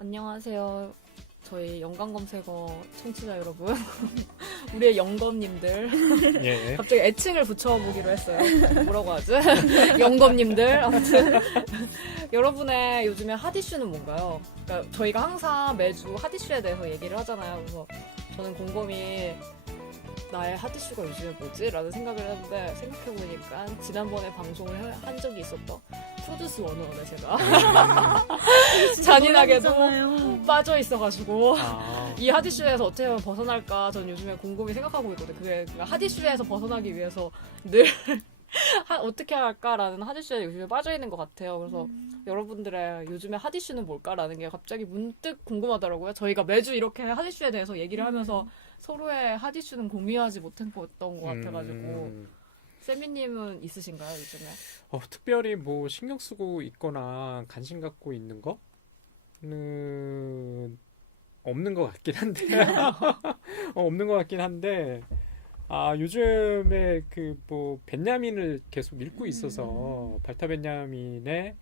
안녕하세요. 저희 영광검색어 청취자 여러분. 우리의 영검님들. 예. 갑자기 애칭을 붙여보기로 했어요. 뭐라고 하지? 영검님들. 아무튼. 여러분의 요즘에 핫이슈는 뭔가요? 그러니까 저희가 항상 매주 핫이슈에 대해서 얘기를 하잖아요. 그래서 저는 곰곰이 나의 핫이슈가 요즘에 뭐지? 라는 생각을 했는데 생각해보니까 지난번에 방송을 한 적이 있었던 프로듀스 101에 제가 잔인하게도 빠져있어가지고 이 핫이슈에서 어떻게 하면 벗어날까 전 요즘에 곰곰이 생각하고 있거든요. 그게 핫이슈에서 벗어나기 위해서 늘 어떻게 할까라는 핫이슈에 요즘에 빠져있는 것 같아요. 그래서 여러분들의 요즘에 핫이슈는 뭘까라는 게 갑자기 문득 궁금하더라고요. 저희가 매주 이렇게 핫이슈에 대해서 얘기를 하면서 서로의 핫이슈는 공유하지 못했던 것 같아가지고 세미님은 있으신가요 요즘에? 특별히 뭐 신경 쓰고 있거나 관심 갖고 있는 거는 없는 것 같긴 한데 없는 것 같긴 한데 요즘에 그 뭐 벤야민을 계속 읽고 있어서 발터 벤야민의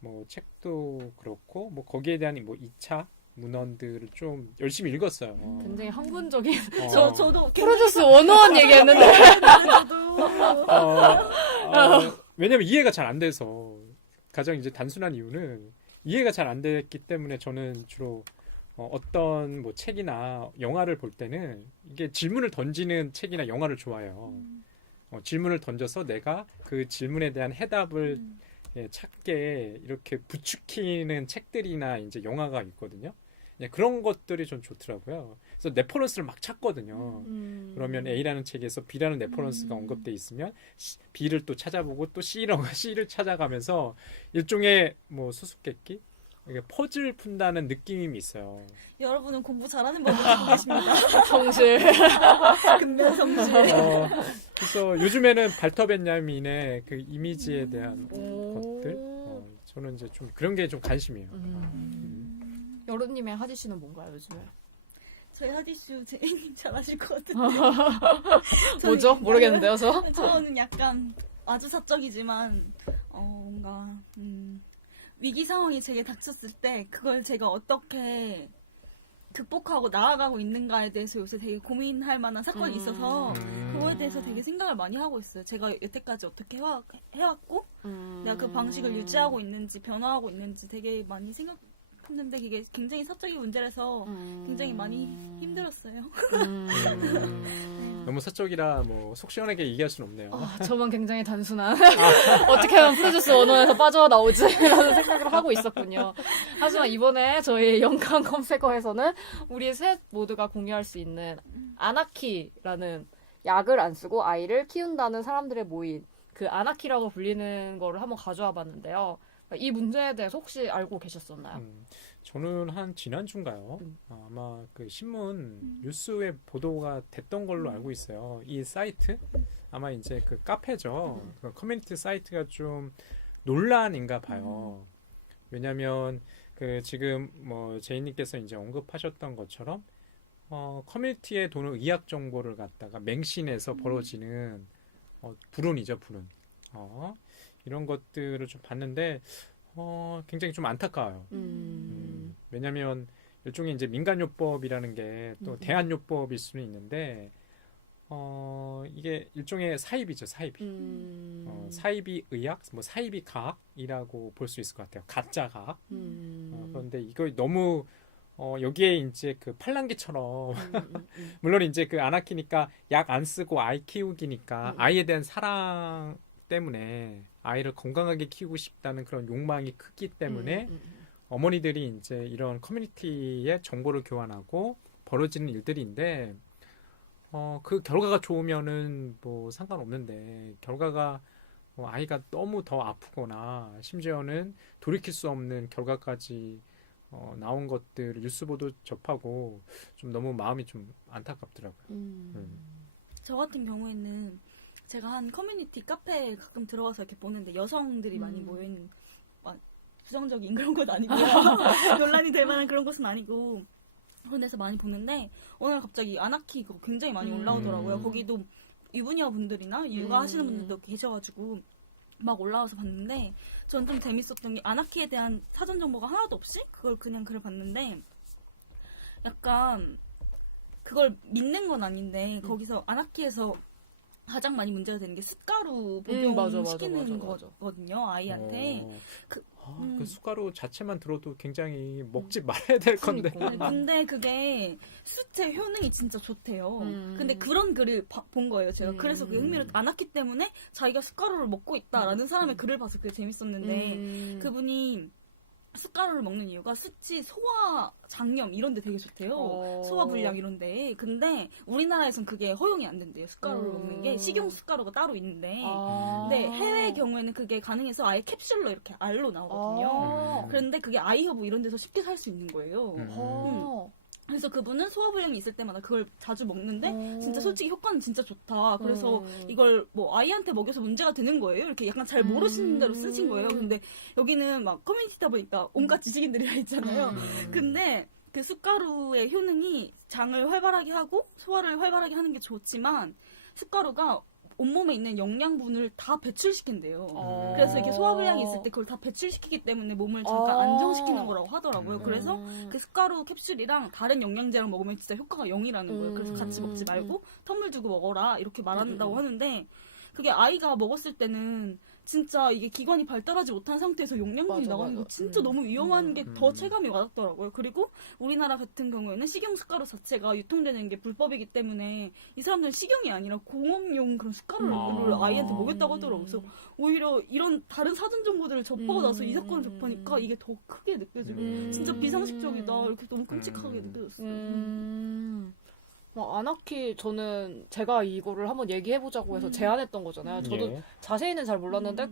뭐 책도 그렇고 뭐 거기에 대한 뭐 2차 문헌들을 좀 열심히 읽었어요. 굉장히 학문적인 저도 프로듀스 101 얘기했는데 왜냐면 이해가 잘 안 돼서 가장 이제 단순한 이유는 이해가 잘 안 됐기 때문에 저는 주로 어떤 뭐 책이나 영화를 볼 때는 이게 질문을 던지는 책이나 영화를 좋아해요. 질문을 던져서 내가 그 질문에 대한 해답을 찾게 이렇게 부추기는 책들이나 이제 영화가 있거든요. 그런 것들이 좀 좋더라고요. 그래서 레퍼런스를 막 찾거든요. 그러면 A라는 책에서 B라는 레퍼런스가 언급돼 있으면 B를 또 찾아보고 또 C를 찾아가면서 일종의 뭐 수수께끼? 이게 퍼즐 푼다는 느낌이 있어요. 여러분은 공부 잘하는 법을 알고 계십니다. 성실. 근면 성실. 그래서 요즘에는 발터 벤야민의 그 이미지에 대한 것들, 저는 이제 좀 그런 게 좀 관심이에요. 여름님의 핫이슈는 뭔가요 요즘에? 저희 핫이슈 제이님 잘 아실 것 같은데. 뭐죠? 모르겠는데요 저? 저는 약간 아주 사적이지만 뭔가 위기 상황이 제게 닥쳤을 때 그걸 제가 어떻게 극복하고 나아가고 있는가에 대해서 요새 되게 고민할 만한 사건이 있어서 그거에 대해서 되게 생각을 많이 하고 있어요. 제가 여태까지 어떻게 해왔고 내가 그 방식을 유지하고 있는지 변화하고 있는지 되게 많이 생각했는데 그게 굉장히 사적인 문제라서 굉장히 많이 힘들었어요. 너무 사적이라 뭐 속 시원하게 얘기할 수는 없네요. 저만 굉장히 단순한 어떻게 하면 프로듀스 101에서 빠져나오지? 라는 생각을 하고 있었군요. 하지만 이번에 저희 연관 검색어에서는 우리 셋 모두가 공유할 수 있는 아나키라는 약을 안 쓰고 아이를 키운다는 사람들의 모임, 그 아나키라고 불리는 거를 한번 가져와 봤는데요. 이 문제에 대해서 혹시 알고 계셨었나요? 저는 한 지난주인가요? 아마 그 신문 뉴스에 보도가 됐던 걸로 알고 있어요. 이 사이트 아마 이제 그 카페죠. 그 커뮤니티 사이트가 좀 논란인가 봐요. 왜냐하면 그 지금 뭐 제이님께서 이제 언급하셨던 것처럼 커뮤니티에 도는 의학 정보를 갖다가 맹신해서 벌어지는 불운이죠, 불운. 이런 것들을 좀 봤는데 굉장히 좀 안타까워요. 왜냐하면 일종의 이제 민간요법이라는 게 또 대한요법일 수는 있는데 이게 일종의 사이비죠, 사이비. 사이비 의학, 뭐 사이비 과학이라고 볼 수 있을 것 같아요. 가짜 과학. 그런데 이거 너무 여기에 이제 그 팔랑귀처럼 물론 이제 그 아나키니까 약 안 쓰고 아이 키우기니까 아이에 대한 사랑 때문에 아이를 건강하게 키우고 싶다는 그런 욕망이 크기 때문에 어머니들이 이제 이런 커뮤니티에 정보를 교환하고 벌어지는 일들인데 그 결과가 좋으면은 뭐 상관없는데 결과가 아이가 너무 더 아프거나 심지어는 돌이킬 수 없는 결과까지 나온 것들 뉴스 보도 접하고 좀 너무 마음이 좀 안타깝더라고요. 저 같은 경우에는 제가 한 커뮤니티 카페에 가끔 들어가서 이렇게 보는데 여성들이 많이 모여있는 부정적인 그런 건 아니고요. 논란이 될 만한 그런 곳은 아니고 그런 데서 많이 보는데 오늘 갑자기 아나키가 굉장히 많이 올라오더라고요. 거기도 유부녀 분들이나 육아 하시는 분들도 계셔가지고 막 올라와서 봤는데 전 좀 재밌었던 게 아나키에 대한 사전 정보가 하나도 없이 그걸 그냥 글을 봤는데 약간 그걸 믿는 건 아닌데 거기서 아나키에서 가장 많이 문제가 되는 게 숯가루 맞아, 복용시키는 맞아. 거거든요. 아이한테. 그 숟가루 자체만 들어도 굉장히 먹지 말아야 될 건데. 그러니까. 근데 그게 숯의 효능이 진짜 좋대요. 근데 그런 글을 본 거예요, 제가. 그래서 그게 흥미를 안 왔기 때문에 자기가 숟가루를 먹고 있다라는 사람의 글을 봐서 그게 재밌었는데 그분이 숯가루를 먹는 이유가 숯이 소화 장염 이런 데 되게 좋대요. 소화 불량 이런 데. 근데 우리나라에선 그게 허용이 안 된대요. 숟가루를 먹는 게 식용 숟가루가 따로 있는데. 근데 해외 경우에는 그게 가능해서 아예 캡슐로 이렇게 알로 나오거든요. 그런데 그게 아이허브 이런 데서 쉽게 살 수 있는 거예요. 그래서 그분은 소화불량이 있을 때마다 그걸 자주 먹는데 진짜 솔직히 효과는 진짜 좋다. 그래서 이걸 뭐 아이한테 먹여서 문제가 되는 거예요. 이렇게 약간 잘 모르시는 대로 쓰신 거예요. 근데 여기는 막 커뮤니티다 보니까 온갖 지식인들이라 있잖아요. 근데 그 숟가루의 효능이 장을 활발하게 하고 소화를 활발하게 하는 게 좋지만 숟가루가 온몸에 있는 영양분을 다 배출시킨대요. 그래서 이렇게 소화불량이 있을 때 그걸 다 배출시키기 때문에 몸을 잠깐 안정시키는 거라고 하더라고요. 그래서 그 숟가루 캡슐이랑 다른 영양제랑 먹으면 진짜 효과가 0이라는 거예요. 그래서 같이 먹지 말고 텀을 두고 먹어라 이렇게 말한다고 하는데 그게 아이가 먹었을 때는 진짜 이게 기관이 발달하지 못한 상태에서 용량분이 나가는 거 진짜 너무 위험한 게 더 체감이 와닿더라고요. 그리고 우리나라 같은 경우에는 식용 숟가루 자체가 유통되는 게 불법이기 때문에 이 사람들은 식용이 아니라 공업용 그런 숟가루를 아이한테 먹였다고 하더라고요. 그래서 오히려 이런 다른 사전 정보들을 접하고 나서 이 사건을 접하니까 이게 더 크게 느껴지고 진짜 비상식적이다 이렇게 너무 끔찍하게 느껴졌어요. 아나키 저는 제가 이거를 한번 얘기해보자고 해서 제안했던 거잖아요. 저도 예. 자세히는 잘 몰랐는데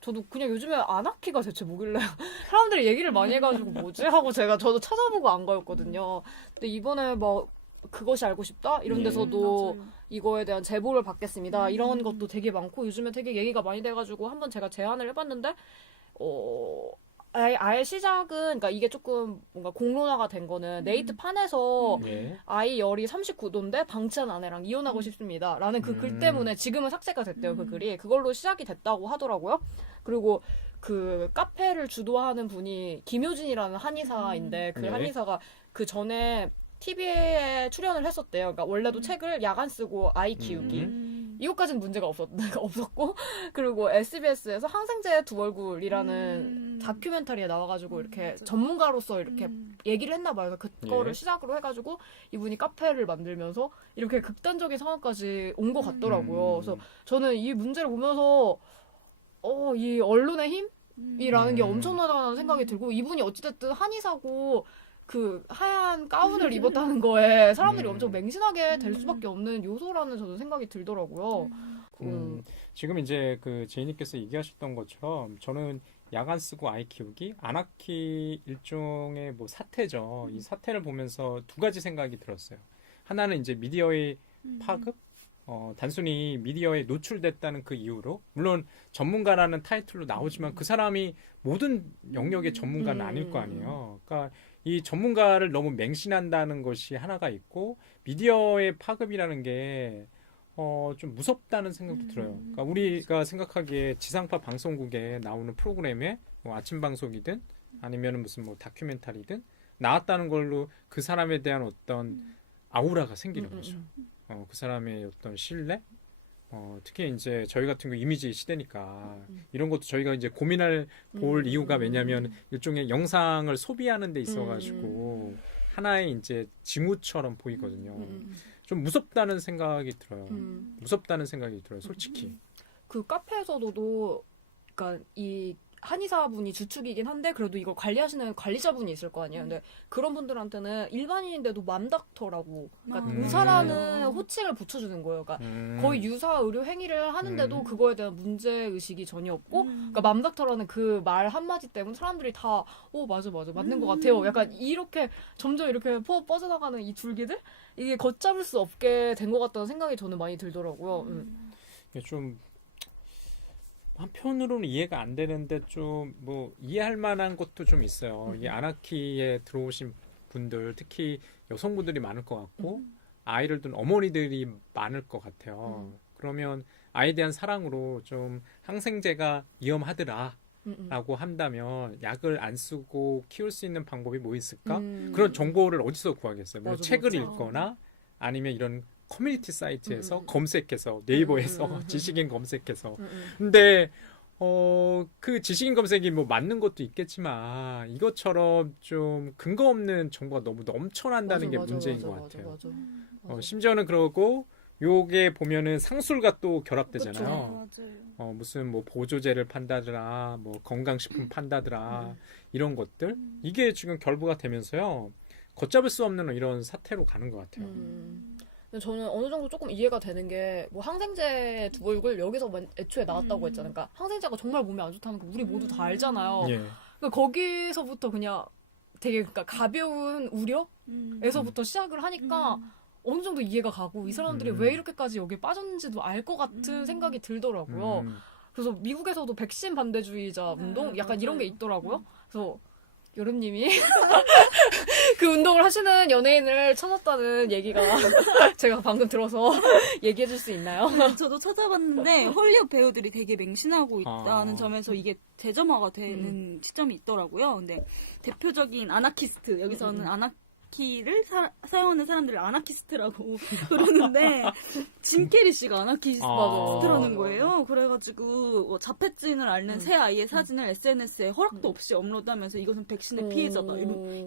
저도 그냥 요즘에 아나키가 대체 뭐길래 사람들이 얘기를 많이 해가지고 뭐지 하고 저도 찾아보고 안 거였거든요. 근데 이번에 뭐 그것이 알고 싶다 이런 데서도 이거에 대한 제보를 받겠습니다. 이런 것도 되게 많고 요즘에 되게 얘기가 많이 돼가지고 한번 제가 제안을 해봤는데 아예 시작은 그러니까 이게 조금 뭔가 공론화가 된 거는 네이트판에서 예. 아이 열이 39도인데 방치한 아내랑 이혼하고 싶습니다. 라는 그 글 때문에 지금은 삭제가 됐대요. 그 글이. 그걸로 시작이 됐다고 하더라고요. 그리고 그 카페를 주도하는 분이 김효진이라는 한의사인데 그 네. 한의사가 그 전에 TV에 출연을 했었대요. 그러니까 원래도 책을 야간 쓰고 아이 키우기. 이것까지는 문제가 없었고 그리고 SBS에서 항생제의 두 얼굴이라는 다큐멘터리에 나와가지고 이렇게 전문가로서 이렇게 얘기를 했나 봐요. 그거를 예. 시작으로 해가지고 이분이 카페를 만들면서 이렇게 극단적인 상황까지 온 것 같더라고요. 그래서 저는 이 문제를 보면서 이 언론의 힘이라는 게 엄청나다는 생각이 들고 이분이 어찌됐든 한의사고 그 하얀 가운을 입었다는 거에 사람들이 엄청 맹신하게 될 수밖에 없는 요소라는 저는 생각이 들더라고요. 지금 이제 그 제이님께서 얘기하셨던 것처럼 저는 야간 쓰고 아이 키우기 아나키 일종의 뭐 사태죠. 이 사태를 보면서 두 가지 생각이 들었어요. 하나는 이제 미디어의 파급, 단순히 미디어에 노출됐다는 그 이유로 물론 전문가라는 타이틀로 나오지만 그 사람이 모든 영역의 전문가는 아닐 거 아니에요. 그러니까 이 전문가를 너무 맹신한다는 것이 하나가 있고 미디어의 파급이라는 게 좀 무섭다는 생각도 들어요. 그러니까 우리가 생각하기에 지상파 방송국에 나오는 프로그램에 뭐 아침 방송이든 아니면 무슨 뭐 다큐멘터리든 나왔다는 걸로 그 사람에 대한 어떤 아우라가 생기는 거죠. 그 사람의 어떤 신뢰, 특히 이제 저희 같은 경우 이미지 시대니까 이런 것도 저희가 이제 고민할 볼 이유가 왜냐하면 일종의 영상을 소비하는 데 있어가지고 하나의 이제 징후처럼 보이거든요. 좀 무섭다는 생각이 들어요. 무섭다는 생각이 들어요, 솔직히. 그 카페에서도 그러니까 이 한의사분이 주축이긴 한데 그래도 이걸 관리하시는 관리자분이 있을 거 아니에요. 근데 그런 분들한테는 일반인인데도 맘닥터라고 그러니까 의사라는 호칭을 붙여주는 거예요. 그러니까 거의 유사 의료 행위를 하는데도 그거에 대한 문제 의식이 전혀 없고 그러니까 맘닥터라는 그 말 한마디 때문에 사람들이 다 맞아 맞는 것 같아요. 약간 이렇게 점점 이렇게 뻗어나가는 이 줄기들 이게 걷잡을 수 없게 된 것 같다는 생각이 저는 많이 들더라고요. 이게 좀 한편으로는 이해가 안 되는데 좀 뭐 이해할 만한 것도 좀 있어요. 이 아나키에 들어오신 분들 특히 여성분들이 많을 것 같고 아이를 둔 어머니들이 많을 것 같아요. 그러면 아이에 대한 사랑으로 좀 항생제가 위험하더라 한다면 약을 안 쓰고 키울 수 있는 방법이 뭐 있을까? 음. 그런 정보를 어디서 구하겠어요? 뭐 맞아, 책을 맞아. 읽거나 아니면 이런 커뮤니티 사이트에서 음. 검색해서 네이버에서 지식인 검색해서 음. 근데 그 지식인 검색이 뭐 맞는 것도 있겠지만 이것처럼 좀 근거 없는 정보가 너무 넘쳐난다는 게 문제인 것 같아요. 맞아. 심지어는 그러고 요게 보면은 상술과 또 결합되잖아요. 맞아요. 무슨 뭐 보조제를 판다더라, 뭐 건강식품 판다더라 이런 것들 이게 지금 결부가 되면서요 걷잡을 수 없는 이런 사태로 가는 것 같아요. 근데 저는 어느 정도 조금 이해가 되는 게 뭐 항생제 두골글 여기서 애초에 나왔다고 했잖아요. 그러니까 항생제가 정말 몸에 안 좋다는 거 우리 모두 다 알잖아요. 예. 그러니까 거기서부터 그냥 되게 그러니까 가벼운 우려에서부터 시작을 하니까 어느 정도 이해가 가고 이 사람들이 왜 이렇게까지 여기에 빠졌는지도 알 것 같은 생각이 들더라고요. 그래서 미국에서도 백신 반대주의자 운동 약간 이런 게 있더라고요. 그래서 여름님이 그 운동을 하시는 연예인을 찾았다는 얘기가 제가 방금 들어서 얘기해 줄 수 있나요? 저도 찾아봤는데 헐리우드 배우들이 되게 맹신하고 있다는 점에서 이게 대점화가 되는 시점이 있더라고요. 근데 대표적인 아나키스트, 여기서는 아나키를 사용하는 사람들을 아나키스트라고 부르는데 짐 캐리 씨가 아나키스트라는 거예요. 그래가지고 자폐증을 앓는 새 아이의 사진을 SNS에 허락도 없이 업로드하면서 이것은 백신의 피해자다,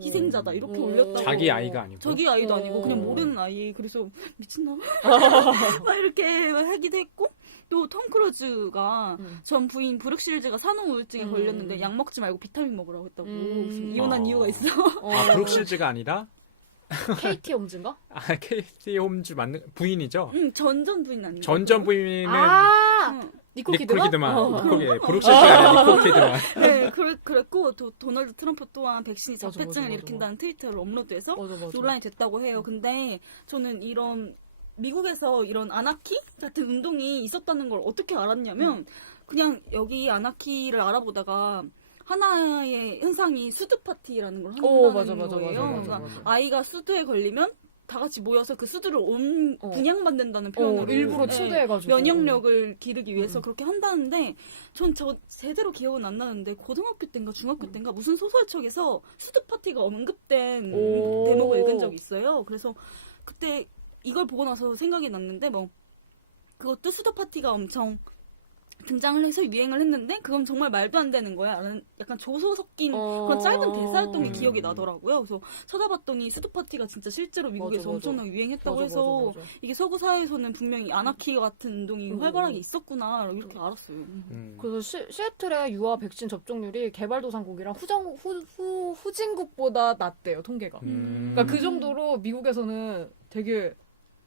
희생자다 이렇게 올렸다고. 자기 아이가 아니고. 자기 아이도 아니고 그냥 모르는 아이. 그래서 미친나? 막 이렇게 하기도 했고. 또 톰 크루즈가 전 부인 브룩실즈가 산후 우울증에 걸렸는데 약 먹지 말고 비타민 먹으라고 했다고. 무슨 이혼한 이유가 있어. 브룩실즈가 아니라 KT 홈즈인가? KT 홈즈 맞는 부인이죠? 전전 부인 아닌가? 전전 부인은 니콜 니콜 키드만? 브룩실즈가 아니라 니콜 키드만. 네, 그랬고 도널드 트럼프 또한 백신이 자폐증을 맞아. 일으킨다는 트위터를 업로드해서 맞아. 논란이 됐다고 해요. 근데 저는 이런 미국에서 이런 아나키 같은 운동이 있었다는 걸 어떻게 알았냐면 그냥 여기 아나키를 알아보다가 하나의 현상이 수두 파티라는 걸 한다는 거예요. 그러니까 아이가 수두에 걸리면 다 같이 모여서 그 수두를 분양받는다는 표현으로 일부러 침대해가지고 면역력을 기르기 위해서 그렇게 한다는데 전 저 제대로 기억은 안 나는데 고등학교 때인가 중학교 때인가 무슨 소설책에서 수두 파티가 언급된 대목을 읽은 적이 있어요. 그래서 그때 이걸 보고 나서 생각이 났는데 뭐 그것도 수도 파티가 엄청 등장을 해서 유행을 했는데 그건 정말 말도 안 되는 거야. 라는 약간 조소 섞인 그런 짧은 대사였던 게 기억이 나더라고요. 그래서 찾아봤더니 수도 파티가 진짜 실제로 미국에서 엄청나게 유행했다고 해서 이게 서구 사회에서는 분명히 아나키 같은 운동이 활발하게 있었구나 이렇게 알았어요. 그래서 시애틀의 유아 백신 접종률이 개발도상국이랑 후진국보다 낮대요, 통계가. 그러니까 그 정도로 미국에서는 되게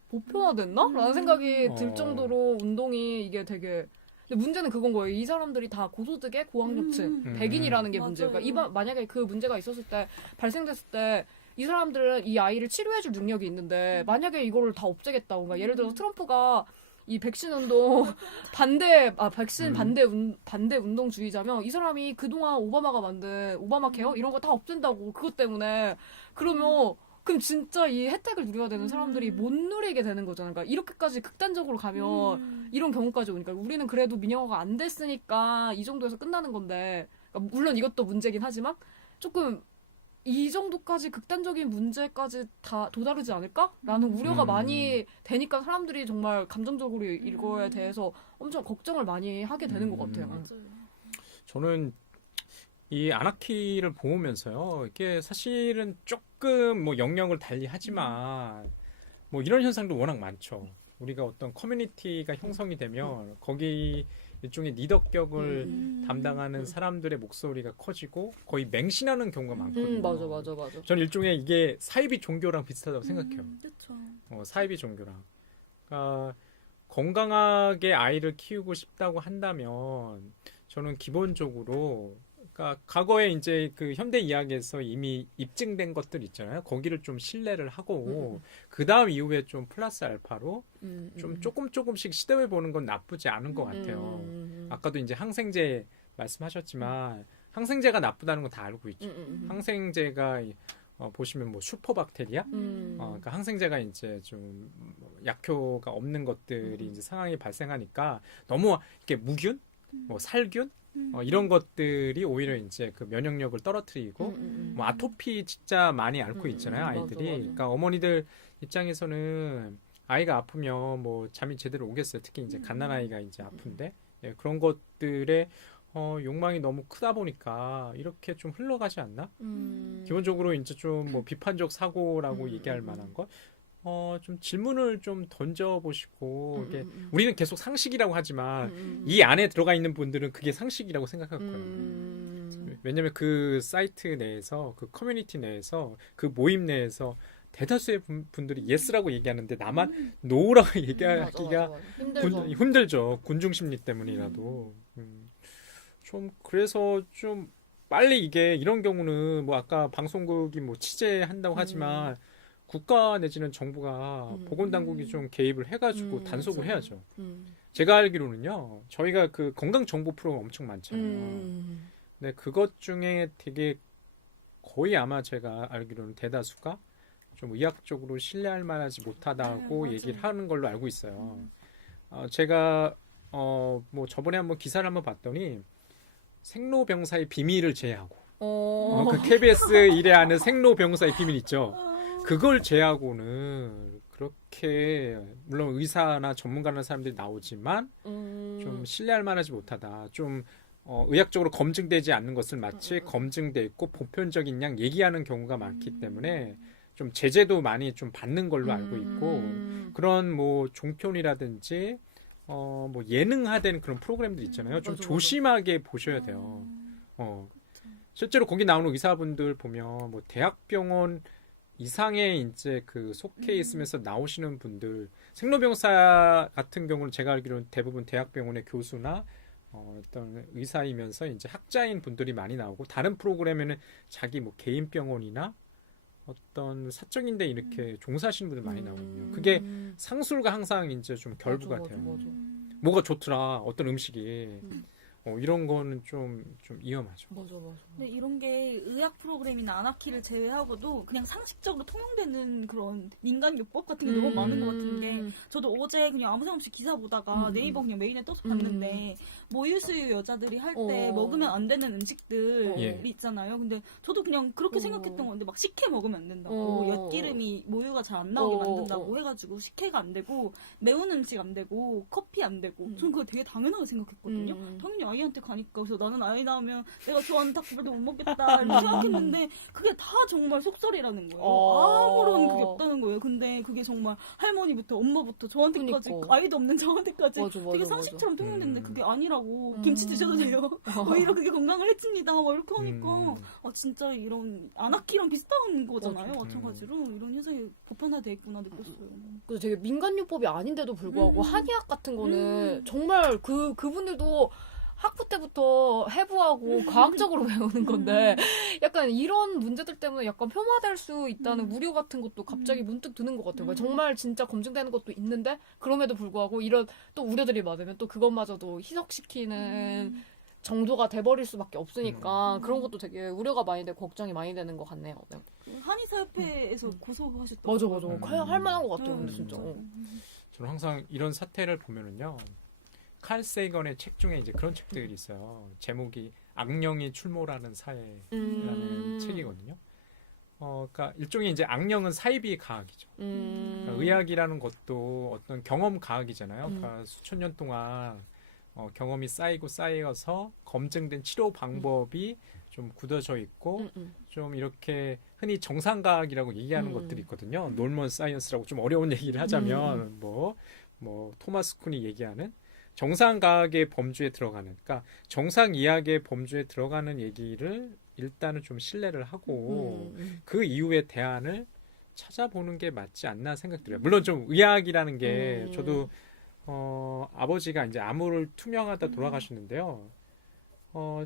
보편화됐나? 라는 생각이 들 정도로 운동이 이게 되게 근데 문제는 그건 거예요. 이 사람들이 다 고소득의 고학력층, 백인이라는 게 문제예요. 그러니까 만약에 그 문제가 있었을 때, 발생됐을 때, 이 사람들은 이 아이를 치료해줄 능력이 있는데, 만약에 이거를 다 없애겠다고. 그러니까 예를 들어서 트럼프가 이 백신 운동 백신 반대 운동주의자면 이 사람이 그동안 오바마가 만든 오바마 케어 이런 거 다 없앤다고. 그것 때문에. 그러면 그럼 진짜 이 혜택을 누려야 되는 사람들이 못 누리게 되는 거잖아요. 그러니까 이렇게까지 극단적으로 가면 이런 경우까지 오니까 우리는 그래도 민영화가 안 됐으니까 이 정도에서 끝나는 건데 그러니까 물론 이것도 문제긴 하지만 조금 이 정도까지 극단적인 문제까지 다 도다르지 않을까라는 우려가 많이 되니까 사람들이 정말 감정적으로 이거에 대해서 엄청 걱정을 많이 하게 되는 것 같아요. 저는 이 아나키를 보면서요. 이게 사실은 조금 뭐 영역을 달리하지만 뭐 이런 현상도 워낙 많죠. 우리가 어떤 커뮤니티가 형성이 되면 거기 일종의 리더격을 담당하는 사람들의 목소리가 커지고 거의 맹신하는 경우가 많거든요. 맞아. 저는 일종의 이게 사이비 종교랑 비슷하다고 생각해요. 그렇죠. 사이비 종교랑. 그러니까 건강하게 아이를 키우고 싶다고 한다면 저는 기본적으로 그러니까 과거에 이제 그 현대 이야기에서 이미 입증된 것들 있잖아요. 거기를 좀 신뢰를 하고 그 다음 이후에 좀 플러스 알파로 좀 조금씩 시도해 보는 건 나쁘지 않은 것 같아요. 아까도 이제 항생제 말씀하셨지만 항생제가 나쁘다는 건 다 알고 있죠. 항생제가 보시면 뭐 슈퍼박테리아, 그러니까 항생제가 이제 좀 약효가 없는 것들이 이제 상황이 발생하니까 너무 이렇게 무균, 뭐 살균 이런 것들이 오히려 이제 그 면역력을 떨어뜨리고 뭐 아토피 진짜 많이 앓고 있잖아요, 아이들이. 맞아. 그러니까 어머니들 입장에서는 아이가 아프면 뭐 잠이 제대로 오겠어요. 특히 이제 갓난아이가 이제 아픈데 예, 그런 것들에 욕망이 너무 크다 보니까 이렇게 좀 흘러가지 않나? 기본적으로 이제 좀 뭐 비판적 사고라고 얘기할 만한 것. 좀 질문을 좀 던져보시고, 이게 우리는 계속 상식이라고 하지만, 이 안에 들어가 있는 분들은 그게 상식이라고 생각할 거예요. 왜냐면 그 사이트 내에서, 그 커뮤니티 내에서, 그 모임 내에서 대다수의 분들이 예스라고 얘기하는데 나만 노라고 얘기하기가 힘들죠. 군중 심리 때문이라도. 좀, 그래서 좀, 빨리 이게 이런 경우는 뭐 아까 방송국이 뭐 취재한다고 하지만 국가 내지는 정부가 보건당국이 좀 개입을 해가지고 단속을 해야죠. 제가 알기로는요, 저희가 그 건강정보 프로가 엄청 많잖아요. 근데 그것 중에 되게 거의 아마 제가 알기로는 대다수가 좀 의학적으로 신뢰할 만하지 못하다고 얘기를 하는 걸로 알고 있어요. 제가 뭐 저번에 한번 기사를 한번 봤더니 생로병사의 비밀을 제외하고 그 KBS 일에 생로병사의 비밀 있죠. 그걸 제외하고는 그렇게 물론 의사나 전문가라는 사람들이 나오지만 좀 신뢰할 만하지 못하다. 좀 의학적으로 검증되지 않는 것을 마치 검증돼 있고 보편적인 양 얘기하는 경우가 많기 때문에 좀 제재도 많이 좀 받는 걸로 알고 있고 그런 뭐 종편이라든지 뭐 예능화된 그런 프로그램들 있잖아요. 좀 조심하게 보셔야 돼요. 실제로 거기 나오는 의사분들 보면 뭐 대학병원 이상의 이제 그 속해 있으면서 나오시는 분들 생로병사 같은 경우는 제가 알기로는 대부분 대학병원의 교수나 어떤 의사이면서 이제 학자인 분들이 많이 나오고 다른 프로그램에는 자기 뭐 개인 병원이나 어떤 사적인데 이렇게 종사하시는 분들 많이 나오거든요. 그게 상술과 항상 이제 좀 결부가 돼요. 뭐가 좋더라 어떤 음식이 이런 거는 좀 위험하죠. 맞아. 근데 이런 게 의학 프로그램이나 아나키를 제외하고도 그냥 상식적으로 통용되는 그런 민간요법 같은 게 너무 많은 것 같은 게 저도 어제 그냥 아무 생각 없이 기사 보다가 네이버 그냥 메인에 떠서 봤는데 모유수유 여자들이 할 때 먹으면 안 되는 음식들이 있잖아요. 근데 저도 그냥 그렇게 생각했던 건데 막 식혜 먹으면 안 된다고 엿기름이 모유가 잘 안 나오게 만든다고 해가지고 식혜가 안 되고 매운 음식 안 되고 커피 안 되고 저는 그거 되게 당연하게 생각했거든요. 당연히 아이한테 가니까 그래서 나는 아이 낳으면 내가 좋아하는 닭고기도 못 먹겠다 이렇게 생각했는데 그게 다 정말 속설이라는 거예요. 아무런 그게 없다는 거예요. 근데 그게 정말 할머니부터 엄마부터 저한테까지 아이도 없는 저한테까지 되게 상식처럼 통용됐는데 그게 아니라고 김치 드셔도 돼요. 오히려 그게 건강을 해칩니다. 뭐 이렇게 하니까 진짜 이런 아나키랑 비슷한 거잖아요. 마찬가지로 이런 현상이 보편화돼 있구나 느꼈어요. 그래서 되게 민간요법이 아닌데도 불구하고 한의학 같은 거는 정말 그분들도 학부 때부터 해부하고 과학적으로 배우는 건데 약간 이런 문제들 때문에 약간 폄하될 수 있다는 우려 같은 것도 갑자기 문득 드는 것 같아요. 정말 진짜 검증되는 것도 있는데 그럼에도 불구하고 이런 또 우려들이 많으면 또 그것마저도 희석시키는 정도가 돼버릴 수밖에 없으니까 그런 것도 되게 우려가 많이 되고 걱정이 많이 되는 것 같네요. 네. 한의사협회에서 고소하셨다고. 맞아. 할 만한 것 같아요. 근데 진짜. 저는 항상 이런 사태를 보면은요. 칼 세이건의 책 중에 이제 그런 책들이 있어요. 제목이 악령이 출몰하는 사회라는 책이거든요. 그러니까 일종의 이제 악령은 사이비 과학이죠. 그러니까 의학이라는 것도 어떤 경험 과학이잖아요. 그러니까 수천 년 동안 경험이 쌓여서 검증된 치료 방법이 좀 굳어져 있고 좀 이렇게 흔히 정상과학이라고 얘기하는 것들이 있거든요. 놀먼 사이언스라고 좀 어려운 얘기를 하자면 뭐 토마스 쿤이 얘기하는 정상과학의 범주에 들어가는, 그러니까 정상의학의 범주에 들어가는 얘기를 일단은 좀 신뢰를 하고 그 이후에 대안을 찾아보는 게 맞지 않나 생각들어요. 물론 좀 의학이라는 게 저도 아버지가 이제 암을 투명하다 돌아가셨는데요.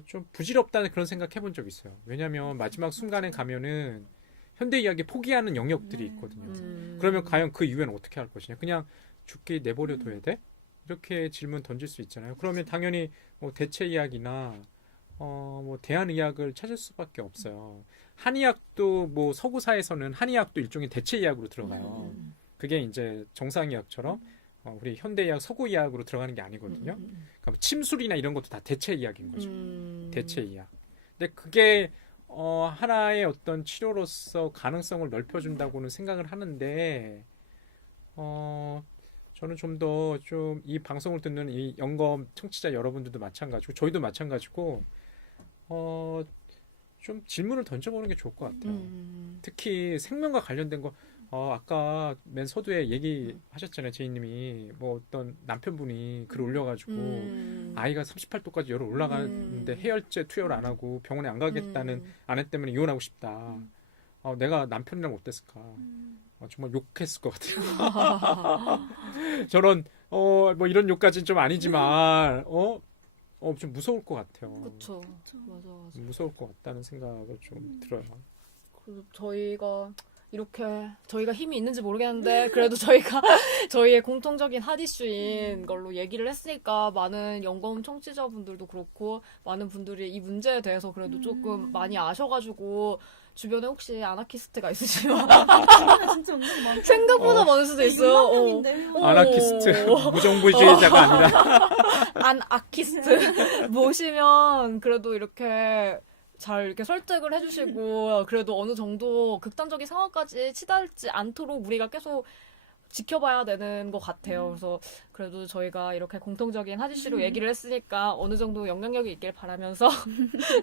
좀 부질없다는 그런 생각 해본 적 있어요. 왜냐하면 마지막 순간에 가면은 현대의학이 포기하는 영역들이 있거든요. 그러면 과연 그 이후에는 어떻게 할 것이냐? 그냥 죽게 내버려둬야 돼? 이렇게 질문 던질 수 있잖아요. 그러면 당연히 뭐 대체의학이나 뭐 대안의학을 찾을 수밖에 없어요. 한의학도 뭐 서구사에서는 한의학도 일종의 대체의학으로 들어가요. 그게 이제 정상의학처럼 우리 현대의학, 서구의학으로 들어가는 게 아니거든요. 그러니까 뭐 침술이나 이런 것도 다 대체 이야기인 거죠. 대체 이약. 근데 그게 하나의 어떤 치료로서 가능성을 넓혀준다고는 생각을 하는데 저는 좀 더 좀 이 방송을 듣는 이 영검 청취자 여러분들도 마찬가지고 저희도 마찬가지고 좀 질문을 던져보는 게 좋을 것 같아요. 특히 생명과 관련된 거 아까 맨 서두에 얘기하셨잖아요. 제이님이 뭐 어떤 남편분이 글 올려가지고 아이가 38도까지 열을 올라가는데 해열제 투여를 안 하고 병원에 안 가겠다는 아내 때문에 이혼하고 싶다. 내가 남편이랑 어땠을까? 정말 욕했을 것 같아요. 저런 뭐 이런 욕까지는 좀 아니지만 좀 무서울 것 같아요. 그쵸. 맞아. 무서울 것 같다는 생각을 좀 들어요. 그래서 저희가 힘이 있는지 모르겠는데 그래도 저희가 저희의 공통적인 핫이슈인 걸로 얘기를 했으니까 많은 영검 청취자분들도 그렇고 많은 분들이 이 문제에 대해서 그래도 조금 많이 아셔가지고 주변에 혹시 아나키스트가 있으시면 진짜 은근히 많다. 생각보다 많을 수도 있어요. 6만 명인데. 아나키스트 무정부주의자가 아니라 아나키스트 모시면 그래도 이렇게 잘 이렇게 설득을 해주시고 그래도 어느 정도 극단적인 상황까지 치달지 않도록 우리가 계속 지켜봐야 되는 것 같아요. 그래서 그래도 저희가 이렇게 공통적인 핫이슈로 얘기를 했으니까 어느 정도 영향력이 있길 바라면서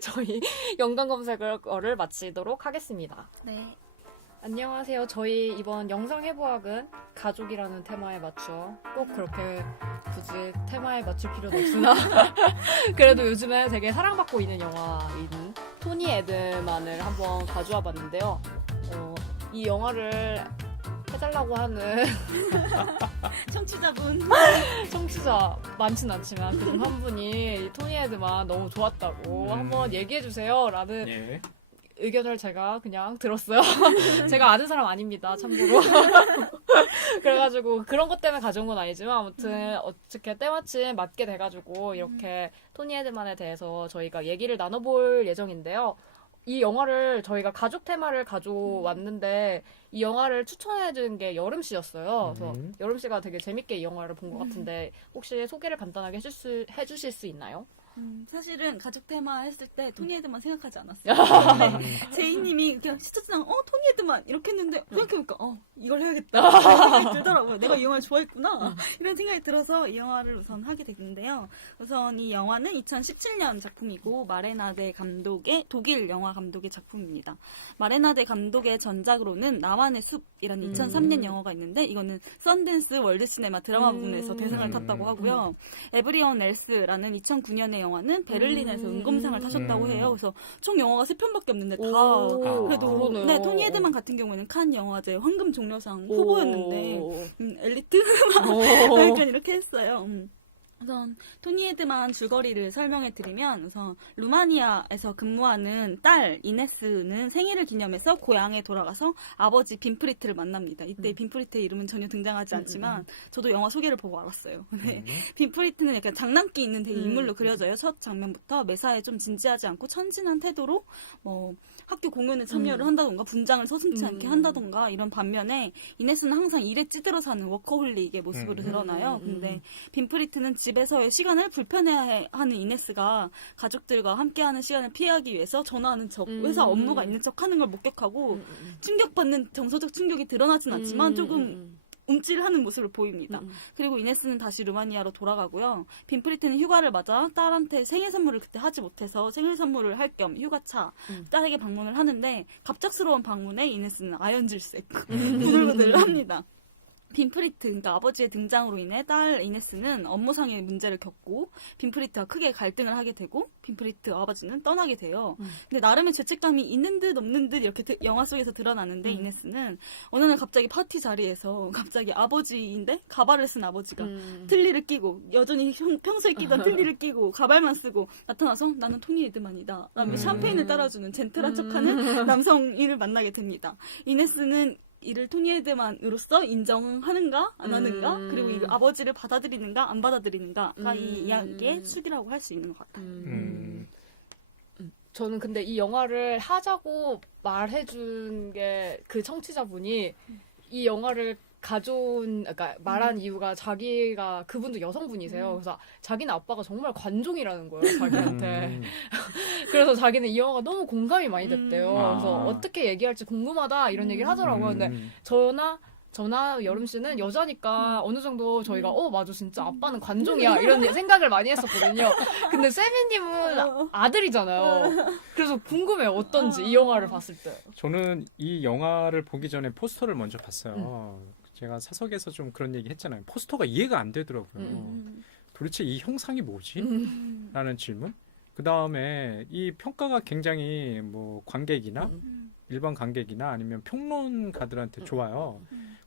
저희 연관 검색을 마치도록 하겠습니다. 네. 안녕하세요. 저희 이번 영상 해부학은 가족이라는 테마에 맞춰 꼭 그렇게 굳이 테마에 맞출 필요는 없으나 그래도 요즘에 되게 사랑받고 있는 영화인 토니 에드만을 한번 가져와 봤는데요. 이 영화를 해달라고 하는 청취자분. 청취자 많진 않지만 그중 한 분이 토니 에드만 너무 좋았다고 한번 얘기해주세요 라는 예. 의견을 제가 그냥 들었어요. 제가 아는 사람 아닙니다, 참고로. 그래가지고 그런 것 때문에 가져온 건 아니지만 아무튼 어떻게 때마침 맞게 돼가지고 이렇게 토니 에드만에 대해서 저희가 얘기를 나눠볼 예정인데요. 이 영화를 저희가 가족 테마를 가져왔는데 이 영화를 추천해준 게 여름 씨였어요. 그래서 여름 씨가 되게 재밌게 이 영화를 본 것 같은데 혹시 소개를 간단하게 해주실 수 있나요? 사실은 가족 테마 했을 때 토니 에드만 생각하지 않았어요. 제이님이 그냥 시청자랑 토니 에드만 이렇게 했는데 생각해보니까 이걸 해야겠다 생각이 들더라고요. 내가 이 영화를 좋아했구나 이런 생각이 들어서 이 영화를 우선 하게 됐는데요. 우선 이 영화는 2017년 작품이고 마레나데 감독의 독일 영화 감독의 작품입니다. 마레나데 감독의 전작으로는 나만의 숲이라는 2003년 영화가 있는데 이거는 썬댄스 월드시네마 드라마 부분에서 대상을 탔다고 하고요. 에브리온 엘스라는 2009년의 영화는 베를린에서 은검상을 타셨다고 해요. 그래서 총 영화가 3편밖에 없는데 다 그래도 그러네요. 토니 에드만 같은 경우에는 칸 영화제 황금 종려상 후보였는데 엘리트? 약간 이렇게 했어요. 우선 토니 에드만 줄거리를 설명해 드리면 우선 루마니아에서 근무하는 딸 이네스는 생일을 기념해서 고향에 돌아가서 아버지 빈프리트를 만납니다. 이때 빈프리트의 이름은 전혀 등장하지 않지만 저도 영화 소개를 보고 알았어요. 네. 빈프리트는 약간 장난기 있는 되게 인물로 그려져요. 첫 장면부터 매사에 좀 진지하지 않고 천진한 태도로 뭐 학교 공연에 참여를 한다던가 분장을 서슴지 않게 한다던가 이런 반면에 이네스는 항상 일에 찌들어 사는 워커홀릭의 모습으로 드러나요. 근데 빈프리트는 집에서의 시간을 불편해하는 이네스가 가족들과 함께하는 시간을 피하기 위해서 전화하는 척, 회사 업무가 있는 척 하는 걸 목격하고 충격받는 정서적 충격이 드러나진 않지만 조금 움찔하는 모습을 보입니다. 그리고 이네스는 다시 루마니아로 돌아가고요. 빈프리트는 휴가를 맞아 딸한테 생일 선물을 그때 하지 못해서 생일 선물을 할 겸 휴가차 딸에게 방문을 하는데 갑작스러운 방문에 이네스는 아연질색 부들부들 합니다. 빈프리트, 그러니까 아버지의 등장으로 인해 딸 이네스는 업무상의 문제를 겪고 빈프리트와 크게 갈등을 하게 되고 빈프리트 아버지는 떠나게 돼요. 근데 나름의 죄책감이 있는 듯 없는 듯 이렇게 영화 속에서 드러나는데 이네스는 어느 날 갑자기 파티 자리에서 갑자기 아버지인데 가발을 쓴 아버지가 틀니를 끼고 여전히 평소에 끼던 틀니를 끼고 가발만 쓰고 나타나서 나는 토니 에드만이다 라며 샴페인을 따라주는 젠틀한 척하는 남성인을 만나게 됩니다. 이네스는 이를 토니 에드만으로서 인정하는가 안 하는가 그리고 이 아버지를 받아들이는가 안 받아들이는가가 이 이야기의 축이라고 할 수 있는 것 같아요. 저는 근데 이 영화를 하자고 말해준 게 그 청취자분이 이 영화를 가져온, 그러니까 말한 이유가 자기가 그분도 여성분이세요. 그래서 자기는 아빠가 정말 관종이라는 거예요, 자기한테. 그래서 자기는 이 영화가 너무 공감이 많이 됐대요. 그래서 어떻게 얘기할지 궁금하다 이런 얘기를 하더라고요. 근데 저나 여름 씨는 여자니까 어느 정도 저희가 맞아 진짜 아빠는 관종이야 이런 생각을 많이 했었거든요. 근데 세미님은 아들이잖아요. 그래서 궁금해요 어떤지 이 영화를 봤을 때. 저는 이 영화를 보기 전에 포스터를 먼저 봤어요. 제가 사석에서 좀 그런 얘기 했잖아요. 포스터가 이해가 안 되더라고요. 도대체 이 형상이 뭐지? 라는 질문. 그 다음에 이 평가가 굉장히 뭐 관객이나 일반 관객이나 아니면 평론가들한테 좋아요.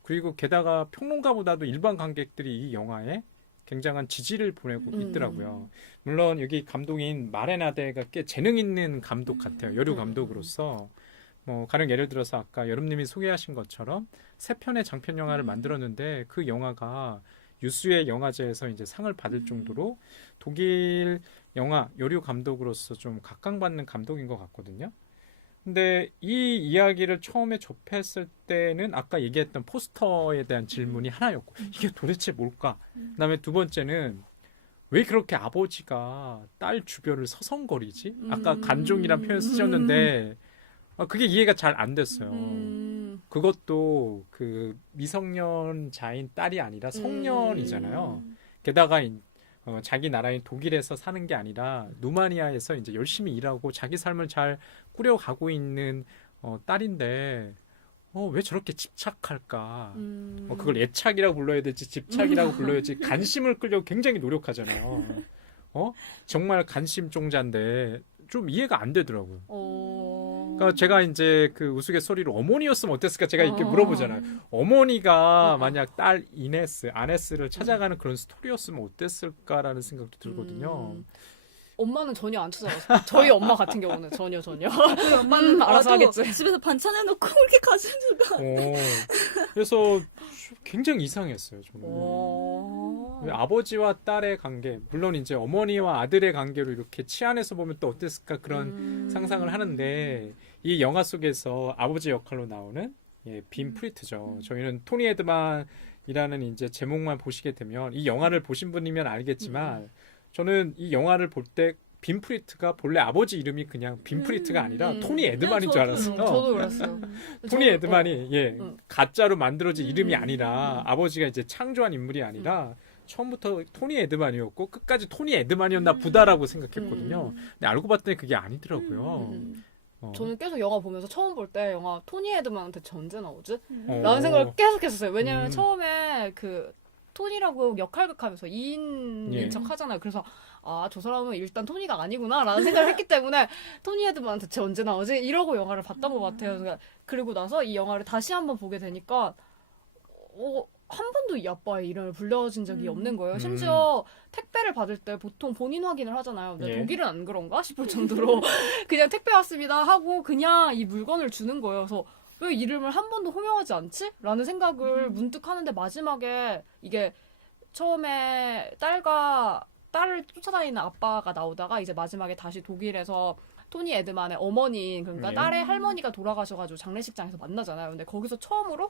그리고 게다가 평론가보다도 일반 관객들이 이 영화에 굉장한 지지를 보내고 있더라고요. 물론 여기 감독인 마레나데가 꽤 재능 있는 감독 같아요. 여류 감독으로서. 뭐 가령 예를 들어서 아까 여름님이 소개하신 것처럼 3편의 장편 영화를 만들었는데 그 영화가 유수의 영화제에서 이제 상을 받을 정도로 독일 영화 여류 감독으로서 좀 각광받는 감독인 것 같거든요. 근데 이 이야기를 처음에 접했을 때는 아까 얘기했던 포스터에 대한 질문이 하나였고 이게 도대체 뭘까? 그다음에 두 번째는 왜 그렇게 아버지가 딸 주변을 서성거리지? 아까 간종이란 표현 쓰셨는데 그게 이해가 잘 안 됐어요. 그것도 그 미성년자인 딸이 아니라 성년이잖아요. 게다가 자기 나라인 독일에서 사는 게 아니라 루마니아에서 이제 열심히 일하고 자기 삶을 잘 꾸려가고 있는 딸인데 왜 저렇게 집착할까? 그걸 애착이라고 불러야 될지 집착이라고 불러야 될지 관심을 끌려고 굉장히 노력하잖아요. 정말 관심종자인데 좀 이해가 안 되더라고요. 그러니까 제가 이제 그 우스갯소리로 어머니였으면 어땠을까 제가 이렇게 물어보잖아요. 어머니가 만약 딸 아네스를 찾아가는 그런 스토리였으면 어땠을까라는 생각도 들거든요. 엄마는 전혀 안 찾아갔어요. 저희 엄마 같은 경우는 전혀. 저희 엄마는 알아서 하겠지. 집에서 반찬 해놓고 그렇게 가진 줄가. 그래서 굉장히 이상했어요. 저는. 왜 아버지와 딸의 관계, 물론 이제 어머니와 아들의 관계로 이렇게 치안해서 보면 또 어땠을까 그런 상상을 하는데 이 영화 속에서 아버지 역할로 나오는 빈 프리트죠. 저희는 토니 에드만이라는 이제 제목만 보시게 되면 이 영화를 보신 분이면 알겠지만 저는 이 영화를 볼 때 빈 프리트가 본래 아버지 이름이 그냥 빈 프리트가 아니라 토니 에드만인 줄 알았어요. 저도 그랬어요. 토니 에드만이 가짜로 만들어진 이름이 아니라 아버지가 이제 창조한 인물이 아니라 처음부터 토니 에드만이었고 끝까지 토니 에드만이었나 보다라고 생각했거든요. 근데 알고 봤더니 그게 아니더라고요. 저는 계속 영화 보면서 처음 볼 때 영화 토니 에드만은 대체 언제 나오지? 라는 생각을 계속 했었어요. 왜냐면 처음에 그 토니라고 역할극하면서 2인인 척 하잖아요. 그래서 저 사람은 일단 토니가 아니구나 라는 생각을 했기 때문에 토니 에드만 대체 언제 나오지? 이러고 영화를 봤던 것 같아요. 그리고 나서 이 영화를 다시 한번 보게 되니까 한 번도 이 아빠의 이름을 불려진 적이 없는 거예요. 심지어 택배를 받을 때 보통 본인 확인을 하잖아요. 근데 독일은 안 그런가 싶을 정도로 그냥 택배 왔습니다 하고 그냥 이 물건을 주는 거예요. 그래서 왜 이름을 한 번도 호명하지 않지? 라는 생각을 문득 하는데 마지막에 이게 처음에 딸을 쫓아다니는 아빠가 나오다가 이제 마지막에 다시 독일에서 토니 에드만의 어머니 그러니까 딸의 할머니가 돌아가셔가지고 장례식장에서 만나잖아요. 근데 거기서 처음으로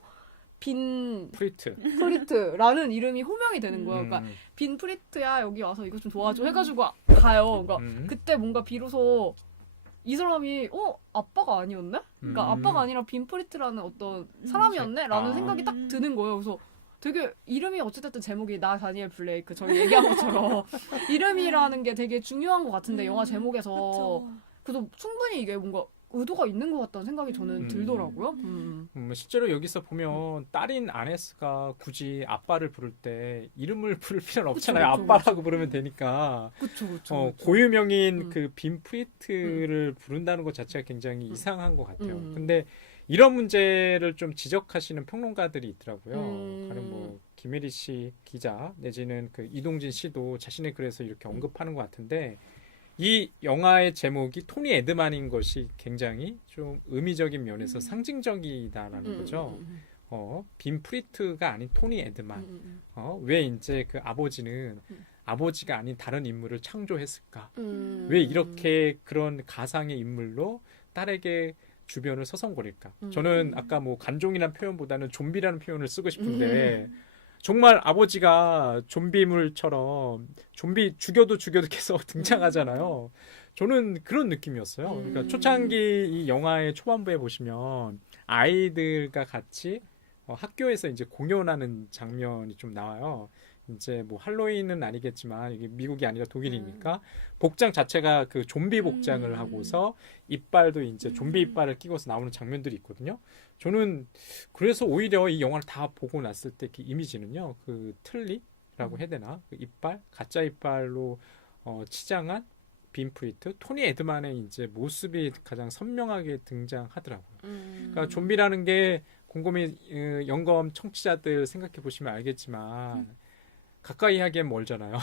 빈 프리트라는 이름이 호명이 되는 거예요. 그러니까 빈 프리트야 여기 와서 이거 좀 도와줘 해가지고 가요. 그러니까 그때 뭔가 비로소 이 사람이 아빠가 아니었네? 그러니까 아빠가 아니라 빈 프리트라는 어떤 사람이었네? 라는 생각이 딱 드는 거예요. 그래서 되게 이름이 어찌됐든 제목이 나 다니엘 블레이크 저희 얘기한 것처럼 이름이라는 게 되게 중요한 것 같은데 영화 제목에서 그래서 충분히 이게 뭔가 의도가 있는 것 같다는 생각이 저는 들더라고요. 실제로 여기서 보면 딸인 아네스가 굳이 아빠를 부를 때 이름을 부를 필요는 없잖아요. 그쵸, 아빠라고 부르면 되니까. 그쵸. 고유명인 그 빈 프리트를 부른다는 것 자체가 굉장히 이상한 것 같아요. 근데 이런 문제를 좀 지적하시는 평론가들이 있더라고요. 가령 뭐 김혜리 씨 기자 내지는 그 이동진 씨도 자신의 글에서 이렇게 언급하는 것 같은데 이 영화의 제목이 토니 에드만인 것이 굉장히 좀 의미적인 면에서 상징적이다라는 거죠. 빈 프리트가 아닌 토니 에드만. 왜 이제 그 아버지는 아버지가 아닌 다른 인물을 창조했을까? 왜 이렇게 그런 가상의 인물로 딸에게 주변을 서성거릴까? 저는 아까 뭐 관종이라는 표현보다는 좀비라는 표현을 쓰고 싶은데 정말 아버지가 좀비물처럼 좀비 죽여도 계속 등장하잖아요. 저는 그런 느낌이었어요. 그러니까 초창기 이 영화의 초반부에 보시면 아이들과 같이 학교에서 이제 공연하는 장면이 좀 나와요. 이제 뭐 할로윈은 아니겠지만 이게 미국이 아니라 독일이니까 복장 자체가 그 좀비 복장을 하고서 이빨도 이제 좀비 이빨을 끼고서 나오는 장면들이 있거든요. 저는 그래서 오히려 이 영화를 다 보고 났을 때 그 이미지는요, 그 틀니라고 해야 되나, 그 이빨 가짜 이빨로 치장한 빈프리트, 토니 에드만의 이제 모습이 가장 선명하게 등장하더라고요. 그러니까 좀비라는 게 곰곰이 영검 청취자들 생각해 보시면 알겠지만 가까이 하기엔 멀잖아요.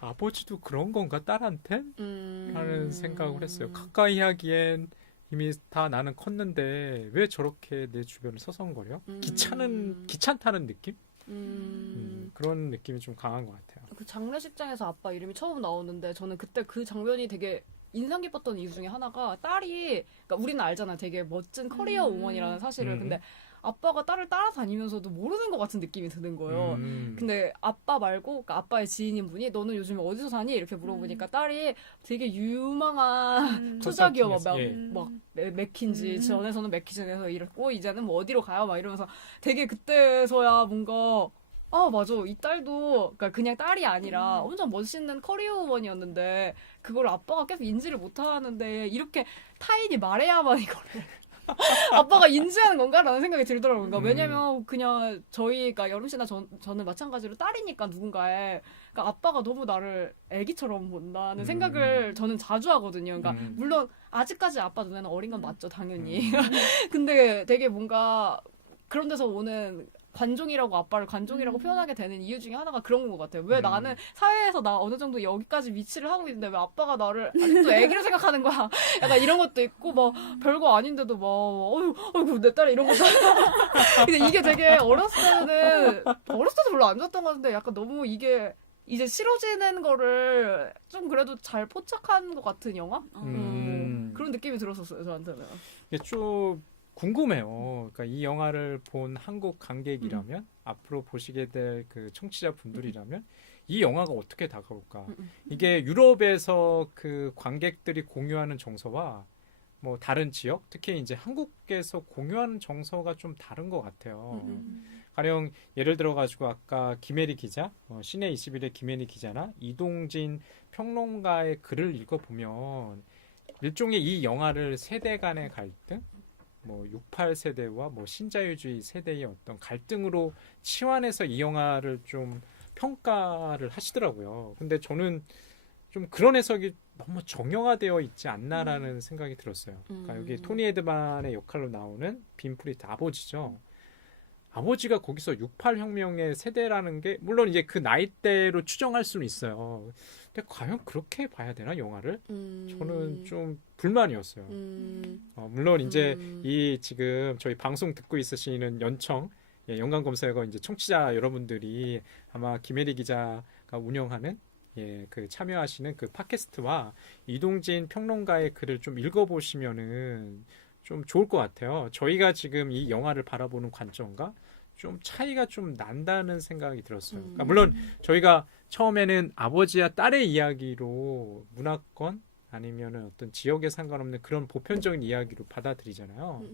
아버지도 그런 건가 딸한테? 하는 생각을 했어요. 가까이 하기엔 이미 다 나는 컸는데 왜 저렇게 내 주변을 서성거려? 귀찮다는 느낌? 그런 느낌이 좀 강한 것 같아요. 그 장례식장에서 아빠 이름이 처음 나오는데 저는 그때 그 장면이 되게 인상 깊었던 이유 중에 하나가 딸이, 그러니까 우리는 알잖아, 되게 멋진 커리어 우먼이라는 사실을. 근데 아빠가 딸을 따라다니면서도 모르는 것 같은 느낌이 드는 거예요. 근데 아빠 말고, 그러니까 아빠의 지인인 분이 너는 요즘 어디서 사니? 이렇게 물어보니까 딸이 되게 유망한 투자기업 막 맥킨지, 전에서는 맥킨지에서 일했고 이제는 뭐 어디로 가요? 막 이러면서 되게 그때서야 뭔가 아, 맞아. 이 딸도, 그러니까 그냥 딸이 아니라 엄청 멋있는 커리어 우먼이었는데, 그걸 아빠가 계속 인지를 못 하는데, 이렇게 타인이 말해야만 이거를. 아빠가 인지하는 건가라는 생각이 들더라고요. 그러니까 왜냐면 그냥 저희가 여름 씨나 저는 마찬가지로 딸이니까 누군가의, 그러니까 아빠가 너무 나를 애기처럼 본다는 생각을 저는 자주 하거든요. 그러니까 물론 아직까지 아빠 눈에는 어린 건 맞죠, 당연히. 근데 되게 뭔가 그런 데서 오는 관종이라고 아빠를 관종이라고 표현하게 되는 이유 중에 하나가 그런 것 같아요. 왜 나는 사회에서 나 어느 정도 여기까지 위치를 하고 있는데 왜 아빠가 나를 아직도 애기로 생각하는 거야. 약간 이런 것도 있고 막 별거 아닌데도 막 어휴 내 딸이 이런 것도 근데 이게 되게 어렸을 때도 별로 안 좋았던 것 같은데 약간 너무 이게 이제 싫어지는 거를 좀 그래도 잘 포착한 것 같은 영화? 그런 느낌이 들었었어요, 저한테는. 이게 좀 궁금해요. 그러니까 이 영화를 본 한국 관객이라면 앞으로 보시게 될 그 청취자 분들이라면 이 영화가 어떻게 다가올까? 이게 유럽에서 그 관객들이 공유하는 정서와 뭐 다른 지역, 특히 이제 한국에서 공유하는 정서가 좀 다른 것 같아요. 가령 예를 들어 가지고 아까 김혜리 기자, 시내 21의 김혜리 기자나 이동진 평론가의 글을 읽어보면 일종의 이 영화를 세대 간의 갈등, 뭐 68 세대와 뭐 신자유주의 세대의 어떤 갈등으로 치환해서 이 영화를 좀 평가를 하시더라고요. 근데 저는 좀 그런 해석이 너무 정형화되어 있지 않나라는 생각이 들었어요. 그러니까 여기 토니 에드만의 역할로 나오는 빈프리트 아버지죠. 아버지가 거기서 68 혁명의 세대라는 게 물론 이제 그 나이대로 추정할 수는 있어요. 근데 과연 그렇게 봐야 되나 영화를? 저는 좀 불만이었어요. 물론 이제 이 지금 저희 방송 듣고 있으시는 연청 연관검색어 이제 청취자 여러분들이 아마 김혜리 기자가 운영하는 그 참여하시는 그 팟캐스트와 이동진 평론가의 글을 좀 읽어보시면은 좀 좋을 것 같아요. 저희가 지금 이 영화를 바라보는 관점과 좀 차이가 좀 난다는 생각이 들었어요. 그러니까 물론 저희가 처음에는 아버지와 딸의 이야기로 문화권 아니면은 어떤 지역에 상관없는 그런 보편적인 이야기로 받아들이잖아요.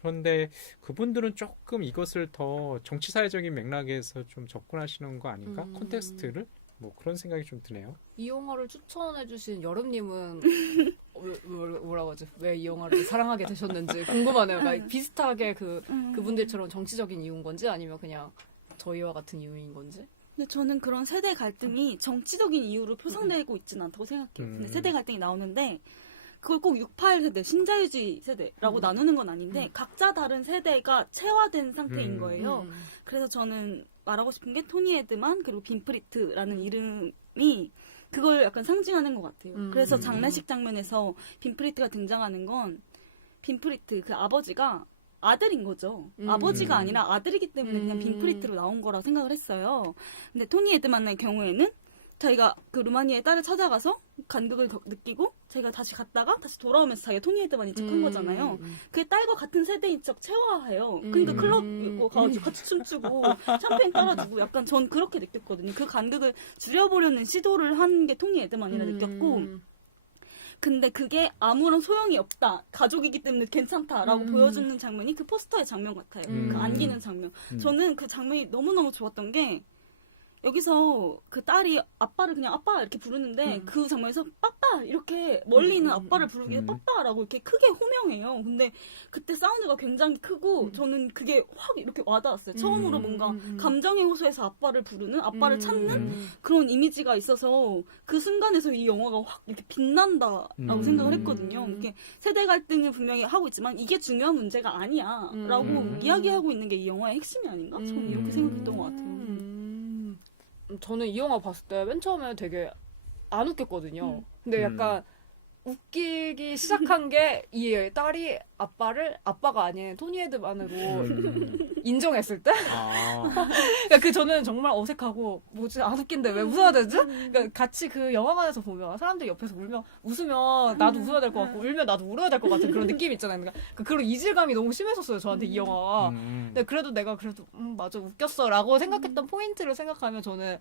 그런데 그분들은 조금 이것을 더 정치사회적인 맥락에서 좀 접근하시는 거 아닌가? 콘텍스트를? 뭐 그런 생각이 좀 드네요. 이 영화를 추천해주신 여름님은 뭐라고 하지? 왜 이 영화를 사랑하게 되셨는지 궁금하네요. 그러니까 비슷하게 그분들처럼 정치적인 이유인 건지 아니면 그냥 저희와 같은 이유인 건지? 근데 저는 그런 세대 갈등이 정치적인 이유로 표상되고 있지는 않다고 생각해요. 근데 세대 갈등이 나오는데 그걸 꼭 68 세대, 신자유주의 세대라고 나누는 건 아닌데 각자 다른 세대가 체화된 상태인 거예요. 그래서 저는 말하고 싶은 게 토니 에드만 그리고 빈프리트라는 이름이 그걸 약간 상징하는 것 같아요. 그래서 장례식 장면에서 빈프리트가 등장하는 건 빈프리트 그 아버지가 아들인 거죠. 아버지가 아니라 아들이기 때문에 그냥 빈프리트로 나온 거라고 생각을 했어요. 근데 토니 에드만의 경우에는 자기가 그 루마니아의 딸을 찾아가서 간극을 느끼고 자기가 다시 갔다가 다시 돌아오면서 자기가 토니 헤드만인 척한 거잖아요. 그 딸과 같은 세대인 척 체화해요. 그러니까 클럽 가가지고 같이 춤추고 샴페인 따라주고 약간 전 그렇게 느꼈거든요. 그 간극을 줄여보려는 시도를 한 게 토니 헤드만이라 느꼈고 근데 그게 아무런 소용이 없다. 가족이기 때문에 괜찮다라고 보여주는 장면이 그 포스터의 장면 같아요. 그 안기는 장면. 저는 그 장면이 너무너무 좋았던 게 여기서 그 딸이 아빠를 그냥 아빠 이렇게 부르는데 그 장면에서 빠빠 이렇게 멀리 있는 아빠를 부르기에 빠빠라고 이렇게 크게 호명해요. 근데 그때 사운드가 굉장히 크고 저는 그게 확 이렇게 와닿았어요. 처음으로 뭔가 감정에 호소해서 아빠를 부르는 아빠를 찾는 그런 이미지가 있어서 그 순간에서 이 영화가 확 이렇게 빛난다라고 생각을 했거든요. 이렇게 세대 갈등을 분명히 하고 있지만 이게 중요한 문제가 아니야라고 이야기하고 있는 게 이 영화의 핵심이 아닌가? 저는 이렇게 생각했던 것 같아요. 저는 이 영화 봤을 때 맨 처음에 되게 안 웃겼거든요. 근데 약간 웃기기 시작한 게 이 딸이 아빠를 아빠가 아닌 토니 헤드만으로 인정했을 때? 그러니까 저는 정말 어색하고 뭐지 안 웃긴데 왜 웃어야 되지? 그러니까 같이 그 영화관에서 보면 사람들이 옆에서 웃으면 나도 웃어야 될 것 같고 울면 나도 울어야 될 것 같은 그런 느낌이 있잖아요. 그러니까 그런 이질감이 너무 심했었어요. 저한테 이 영화가. 근데 그래도 내가 그래도 맞아 웃겼어라고 생각했던 포인트를 생각하면 저는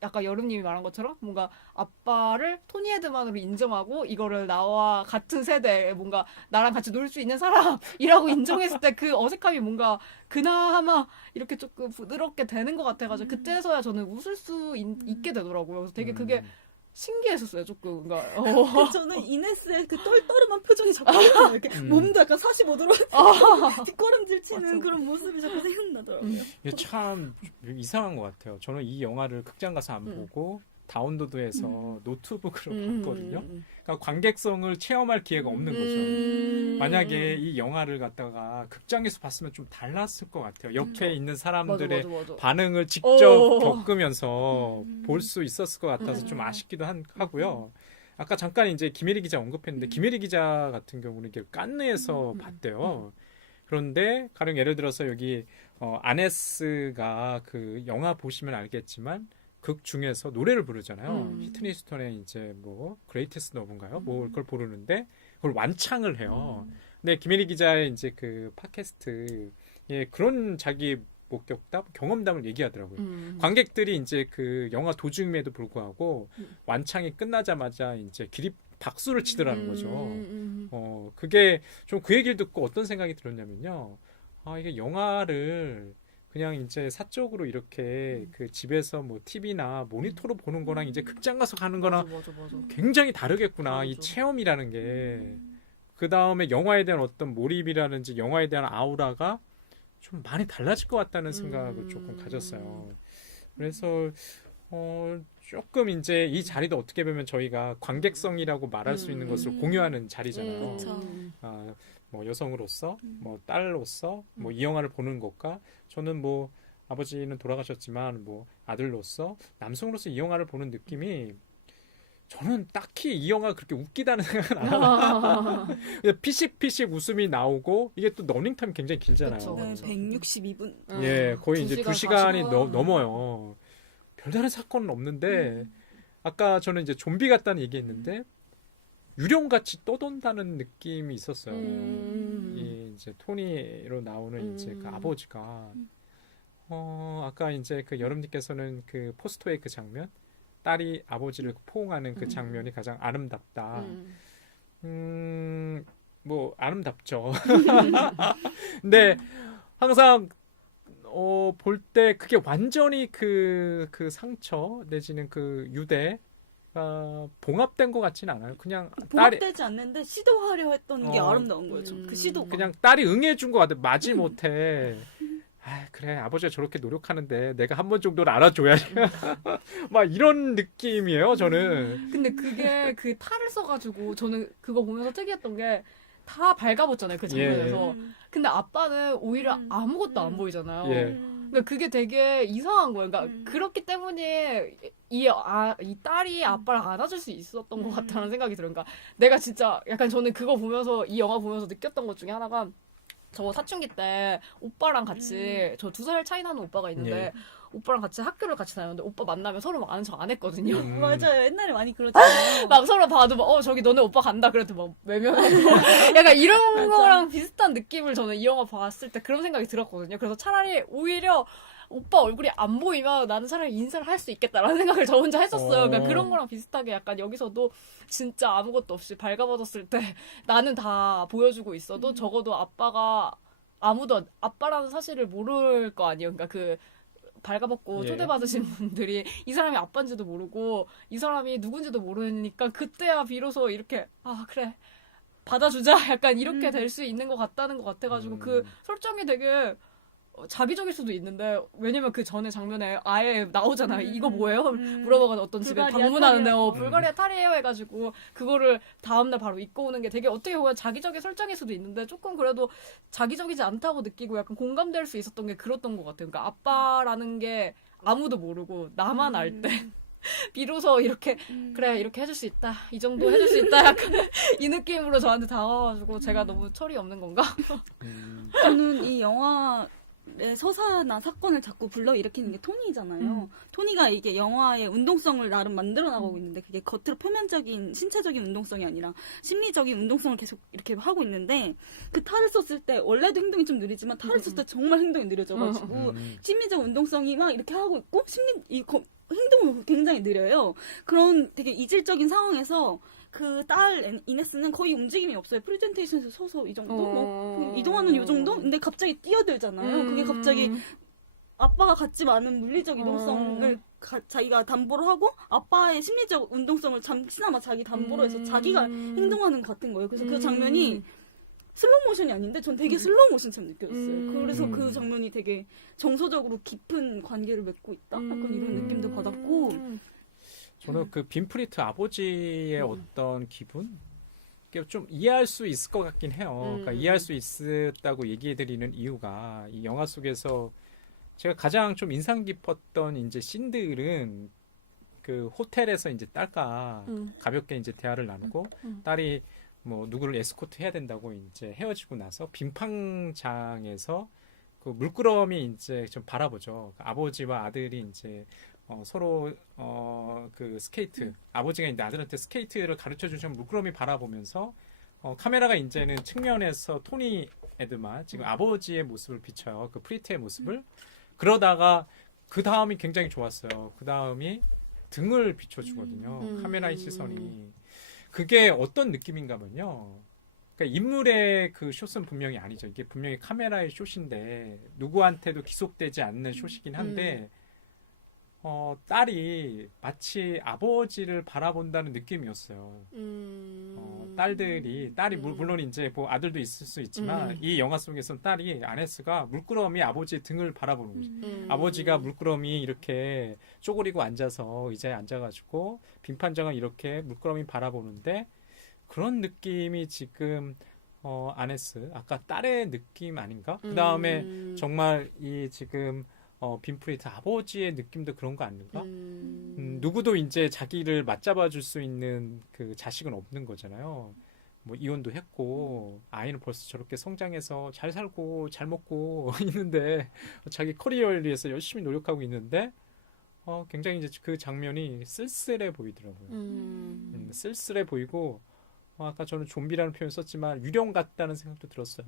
약간 여름님이 말한 것처럼 뭔가 아빠를 토니 헤드만으로 인정하고 이거를 나와 같은 세대 뭔가 나랑 같이 놀 수 있는 사람이라고 인정했을 때 그 어색함이 뭔가 그나마 이렇게 조금 부드럽게 되는 것 같아가지고 그때서야 저는 웃을 수 있게 되더라고요. 그래서 되게 그게 신기했었어요, 조금. 그러니까, 저는 이네스의 그 똘똘한 표정이 자꾸 이렇게 몸도 약간 45도로 뒷걸음질 치는 그런 모습이 자꾸 생각나더라고요. 이게 참 이상한 것 같아요. 저는 이 영화를 극장 가서 안 보고 다운로드해서 노트북으로 봤거든요. 그러니까 관객성을 체험할 기회가 없는 거죠. 만약에 이 영화를 갖다가 극장에서 봤으면 좀 달랐을 것 같아요. 옆에 있는 사람들의 맞아. 반응을 직접 겪으면서 볼 수 있었을 것 같아서 좀 아쉽기도 하고요. 아까 잠깐 이제 김혜리 기자 언급했는데 김혜리 기자 같은 경우는 이게 깐느에서 봤대요. 그런데 가령 예를 들어서 여기 아네스가 그 영화 보시면 알겠지만 극 중에서 노래를 부르잖아요. 히트니 스턴의 이제 뭐 그레이티스트 너브인가요? 뭐 그걸 부르는데 그걸 완창을 해요. 근데 김혜리 기자의 이제 그 팟캐스트에 그런 자기 목격담, 경험담을 얘기하더라고요. 관객들이 이제 그 영화 도중임에도 불구하고 완창이 끝나자마자 이제 기립 박수를 치더라는 거죠. 그게 좀 그 얘기를 듣고 어떤 생각이 들었냐면요. 이게 영화를 그냥 이제 사적으로 이렇게 그 집에서 뭐 TV나 모니터로 보는 거랑 이제 극장 가서 가는 거랑 맞아. 굉장히 다르겠구나. 맞아. 이 체험이라는 게. 그 다음에 영화에 대한 어떤 몰입이라든지 영화에 대한 아우라가 좀 많이 달라질 것 같다는 생각을 조금 가졌어요. 그래서 조금 이제 이 자리도 어떻게 보면 저희가 관객성이라고 말할 수 있는 것을 공유하는 자리잖아요. 뭐 여성으로서, 뭐 딸로서, 뭐 이 영화를 보는 것과 저는 뭐 아버지는 돌아가셨지만 뭐 아들로서 남성으로서 이 영화를 보는 느낌이 저는 딱히 이 영화가 그렇게 웃기다는 생각은 안 하고 피식피식 웃음이 나오고 이게 또 러닝타임이 굉장히 길잖아요. 그쵸. 네, 162분. 예, 거의 이제 2시간이 40분. 넘어요. 별다른 사건은 없는데 아까 저는 이제 좀비 같다는 얘기했는데 유령같이 떠돈다는 느낌이 있었어요. 이 이제 토니로 나오는 이제 그 아버지가 아까 이제 그 여름님께서는 그 포스터의 그 장면 딸이 아버지를 포옹하는 그 장면이 가장 아름답다. 뭐 아름답죠. 근데 항상 볼 때 그게 완전히 그 상처 내지는 그 유대 봉합된 것 같지는 않아요. 그냥 딸이 봉합되지 않는데 시도하려 했던 게 아름다운 거예요. 그 시도가. 그냥 딸이 응해준 것 같아. 마지 못해. 그래 아버지가 저렇게 노력하는데 내가 한 번 정도는 알아줘야지. 막 이런 느낌이에요. 저는. 근데 그게 그 탈을 써가지고 저는 그거 보면서 특이했던 게 다 밝아봤잖아요. 그 장면에서. 근데 아빠는 오히려 아무것도 안 보이잖아요. 그러니까 그게 되게 이상한 거예요. 그러니까 그렇기 때문에 이 딸이 아빠를 안아줄 수 있었던 것 같다는 생각이 들어요. 그러니까 내가 진짜 약간 저는 그거 보면서 이 영화 보면서 느꼈던 것 중에 하나가 저 사춘기 때 오빠랑 같이 저 2살 차이 나는 오빠가 있는데 오빠랑 같이 학교를 같이 다녔는데 오빠 만나면 서로 아는 척 안 했거든요. 맞아요. 옛날에 많이 그렇잖아요. 막 서로 봐도 막 저기 너네 오빠 간다 그래도 막 외면하고 약간 이런 거랑 비슷한 느낌을 저는 이 영화 봤을 때 그런 생각이 들었거든요. 그래서 차라리 오히려 오빠 얼굴이 안 보이면 나는 차라리 인사를 할 수 있겠다라는 생각을 저 혼자 했었어요. 그러니까 그런 거랑 비슷하게 약간 여기서도 진짜 아무것도 없이 발가벗었을 때 나는 다 보여주고 있어도 적어도 아빠가 아무도 아빠라는 사실을 모를 거 아니에요. 그러니까 그 발가벗고 예. 초대받으신 분들이 이 사람이 아빠인지도 모르고 이 사람이 누군지도 모르니까 그때야 비로소 이렇게 아 그래 받아주자 약간 이렇게 될 수 있는 것 같다는 것 같아가지고 그 설정이 되게 자기적일 수도 있는데 왜냐면 그 전에 장면에 아예 나오잖아요. 이거 뭐예요? 물어봐가지고 어떤 집에 불가리아 방문하는데 탈이라고. 불가리아 탈이에요 해가지고 그거를 다음날 바로 입고 오는 게 되게 어떻게 보면 자기적인 설정일 수도 있는데 조금 그래도 자기적이지 않다고 느끼고 약간 공감될 수 있었던 게 그랬던 것 같아요. 그러니까 아빠라는 게 아무도 모르고 나만 알 때 비로소 이렇게 그래 이렇게 해줄 수 있다 이 정도 해줄 수 있다 약간 이 느낌으로 저한테 다가와가지고 제가 너무 철이 없는 건가? 저는 이 영화의 서사나 사건을 자꾸 불러일으키는 게 토니잖아요. 토니가 이게 영화의 운동성을 나름 만들어 나가고 있는데 그게 겉으로 표면적인 신체적인 운동성이 아니라 심리적인 운동성을 계속 이렇게 하고 있는데 그 탈을 썼을 때 원래도 행동이 좀 느리지만 탈을 썼을 때 정말 행동이 느려져가지고 심리적 운동성이 막 이렇게 하고 있고 행동은 굉장히 느려요. 그런 되게 이질적인 상황에서 그 딸 이네스는 거의 움직임이 없어요. 프레젠테이션에서 서서 이 정도? 뭐 이동하는 이 정도? 근데 갑자기 뛰어들잖아요. 그게 갑자기 아빠가 갖지 않은 물리적 이동성을 자기가 담보로 하고 아빠의 심리적 운동성을 잠시나마 자기 담보로 해서 자기가 행동하는 것 같은 거예요. 그래서 그 장면이 슬로우 모션이 아닌데 전 되게 슬로우 모션처럼 느껴졌어요. 그래서 그 장면이 되게 정서적으로 깊은 관계를 맺고 있다? 약간 이런 느낌도 받았고 저는 그 빈프리트 아버지의 어떤 기분? 좀 이해할 수 있을 것 같긴 해요. 그러니까 이해할 수 있었다고 얘기해드리는 이유가 이 영화 속에서 제가 가장 좀 인상 깊었던 이제 씬들은 그 호텔에서 이제 딸과 가볍게 이제 대화를 나누고 딸이 뭐 누구를 에스코트 해야 된다고 이제 헤어지고 나서 빙판장에서 그 물끄러미 이제 좀 바라보죠. 그 아버지와 아들이 이제 서로 그 스케이트 아버지가 이제 아들한테 스케이트를 가르쳐 주시면 물끄러미 바라보면서 카메라가 이제는 측면에서 토니 에드만 지금 아버지의 모습을 비춰요. 그 프리트의 모습을 그러다가 그 다음이 굉장히 좋았어요. 그 다음이 등을 비춰주거든요. 카메라의 시선이 그게 어떤 느낌인가면요. 그러니까 인물의 그 숏은 분명히 아니죠. 이게 분명히 카메라의 숏인데 누구한테도 기속되지 않는 숏이긴 한데 딸이 마치 아버지를 바라본다는 느낌이었어요. 딸이 물론 이제 뭐 아들도 있을 수 있지만 이 영화 속에서는 딸이 아네스가 물끄러미 아버지의 등을 바라보는 거죠. 아버지가 물끄러미 이렇게 쪼그리고 앉아서 의자에 앉아가지고 빙판장을 이렇게 물끄러미 바라보는데 그런 느낌이 지금 아네스 아까 딸의 느낌 아닌가? 그 다음에 정말 이 지금 빈프리트 아버지의 느낌도 그런 거 아닌가? 누구도 이제 자기를 맞잡아 줄 수 있는 그 자식은 없는 거잖아요. 뭐 이혼도 했고 아이는 벌써 저렇게 성장해서 잘 살고 잘 먹고 있는데 자기 커리어를 위해서 열심히 노력하고 있는데 굉장히 이제 그 장면이 쓸쓸해 보이더라고요. 쓸쓸해 보이고 아까 저는 좀비라는 표현 썼지만 유령 같다는 생각도 들었어요.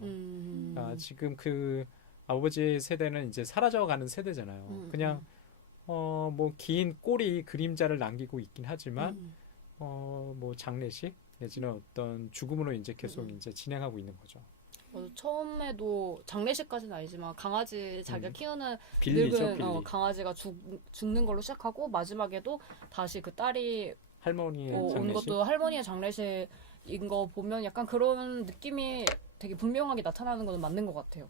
지금 그 아버지 세대는 이제 사라져가는 세대잖아요. 그냥 뭐 긴 꼬리 그림자를 남기고 있긴 하지만 뭐 장례식 내지는 어떤 죽음으로 이제 계속 이제 진행하고 있는 거죠. 처음에도 장례식까지는 아니지만 강아지 자기가 키우는 빌리죠, 늙은 빌리. 강아지가 죽는 걸로 시작하고 마지막에도 다시 그 딸이 할머니의 온 장례식. 것도 할머니의 장례식인 거 보면 약간 그런 느낌이 되게 분명하게 나타나는 거는 맞는 것 같아요.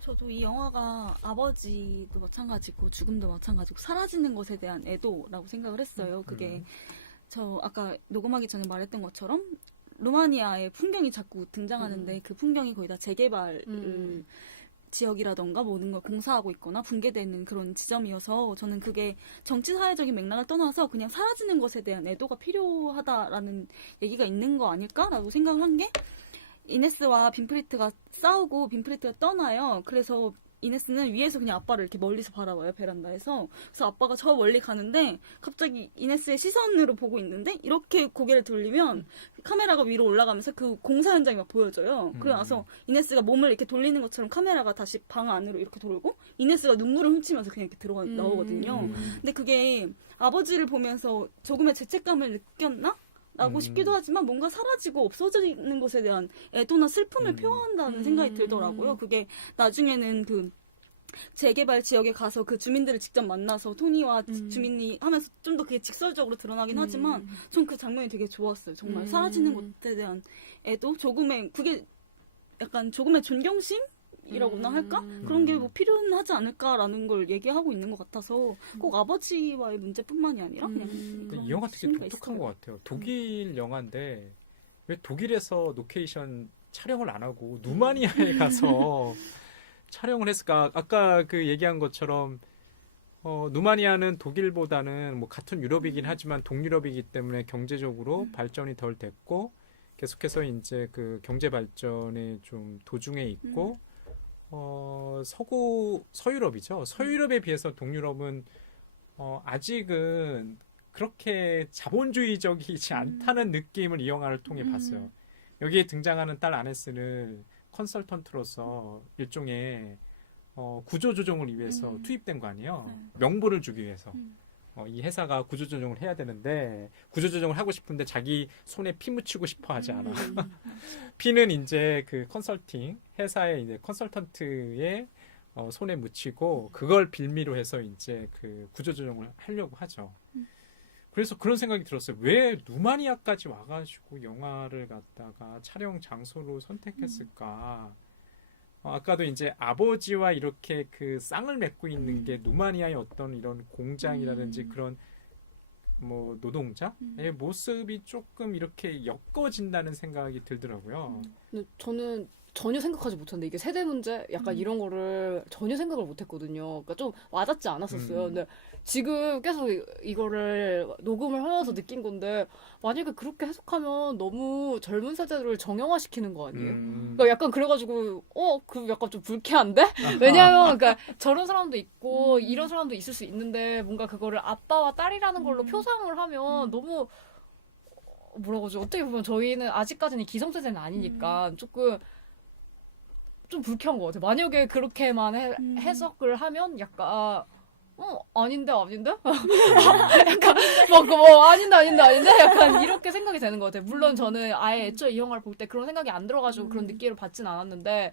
저도 이 영화가 아버지도 마찬가지고 죽음도 마찬가지고 사라지는 것에 대한 애도라고 생각을 했어요. 그게 저 아까 녹음하기 전에 말했던 것처럼 루마니아의 풍경이 자꾸 등장하는데 그 풍경이 거의 다 재개발 지역이라던가 모든 걸 공사하고 있거나 붕괴되는 그런 지점이어서 저는 그게 정치 사회적인 맥락을 떠나서 그냥 사라지는 것에 대한 애도가 필요하다라는 얘기가 있는 거 아닐까라고 생각을 한 게 이네스와 빈프리트가 싸우고 빈프리트가 떠나요. 그래서 이네스는 위에서 그냥 아빠를 이렇게 멀리서 바라봐요, 베란다에서. 그래서 아빠가 저 멀리 가는데 갑자기 이네스의 시선으로 보고 있는데 이렇게 고개를 돌리면 카메라가 위로 올라가면서 그 공사 현장이 막 보여져요. 그러고 나서 이네스가 몸을 이렇게 돌리는 것처럼 카메라가 다시 방 안으로 이렇게 돌고 이네스가 눈물을 훔치면서 그냥 이렇게 들어가 나오거든요. 근데 그게 아버지를 보면서 조금의 죄책감을 느꼈나? 라고 싶기도 하지만 뭔가 사라지고 없어지는 것에 대한 애도나 슬픔을 표현한다는 생각이 들더라고요. 그게 나중에는 그 재개발 지역에 가서 그 주민들을 직접 만나서 토니와 주민이 하면서 좀 더 그게 직설적으로 드러나긴 하지만 전 그 장면이 되게 좋았어요. 정말 사라지는 것에 대한 애도 조금의 그게 약간 조금의 존경심? 이라고나 할까? 그런 게 뭐 필요하지 않을까라는 걸 얘기하고 있는 것 같아서 꼭 아버지와의 문제뿐만이 아니라 그냥 이 영화 되게 독특한 것 같아요. 독일 영화인데 왜 독일에서 로케이션 촬영을 안 하고 누마니아에 가서 촬영을 했을까? 아까 그 얘기한 것처럼 누마니아는 독일보다는 뭐 같은 유럽이긴 하지만 동유럽이기 때문에 경제적으로 발전이 덜 됐고 계속해서 이제 그 경제 발전의 좀 도중에 있고 서유럽이죠. 서유럽에 비해서 동유럽은 아직은 그렇게 자본주의적이지 않다는 느낌을 이 영화를 통해 봤어요. 여기에 등장하는 딸 아네스는 컨설턴트로서 일종의 구조조정을 위해서 투입된 거 아니에요. 명분을 주기 위해서. 이 회사가 구조조정을 해야 되는데 구조조정을 하고 싶은데 자기 손에 피 묻히고 싶어 하지 않아. 피는 이제 그 컨설팅 회사의 이제 컨설턴트의 손에 묻히고 그걸 빌미로 해서 이제 그 구조조정을 하려고 하죠. 그래서 그런 생각이 들었어요. 왜 누마니아까지 와가지고 영화를 갖다가 촬영 장소로 선택했을까? 아까도 이제 아버지와 이렇게 그 쌍을 맺고 있는 게 누마니아의 어떤 이런 공장이라든지 그런 뭐 노동자의 모습이 조금 이렇게 엮어진다는 생각이 들더라고요. 근데 저는 전혀 생각하지 못했는데 이게 세대 문제 약간 이런 거를 전혀 생각을 못했거든요. 그러니까 좀 와닿지 않았었어요. 근데 지금 계속 이거를 녹음을 하면서 느낀 건데 만약에 그렇게 해석하면 너무 젊은 세대를 정형화시키는 거 아니에요? 그러니까 약간 그래가지고 그 약간 좀 불쾌한데? 왜냐하면 그러니까 저런 사람도 있고 이런 사람도 있을 수 있는데 뭔가 그거를 아빠와 딸이라는 걸로 표상을 하면 너무 뭐라고 하죠? 어떻게 보면 저희는 아직까지는 기성세대는 아니니까 조금 좀 불쾌한 것 같아요. 만약에 그렇게만 해석을 하면 약간 아닌데 약간 아닌데 약간 이렇게 생각이 되는 것 같아요. 물론 저는 아예 애초에 이 영화를 볼 때 그런 생각이 안 들어가지고 그런 느낌을 받진 않았는데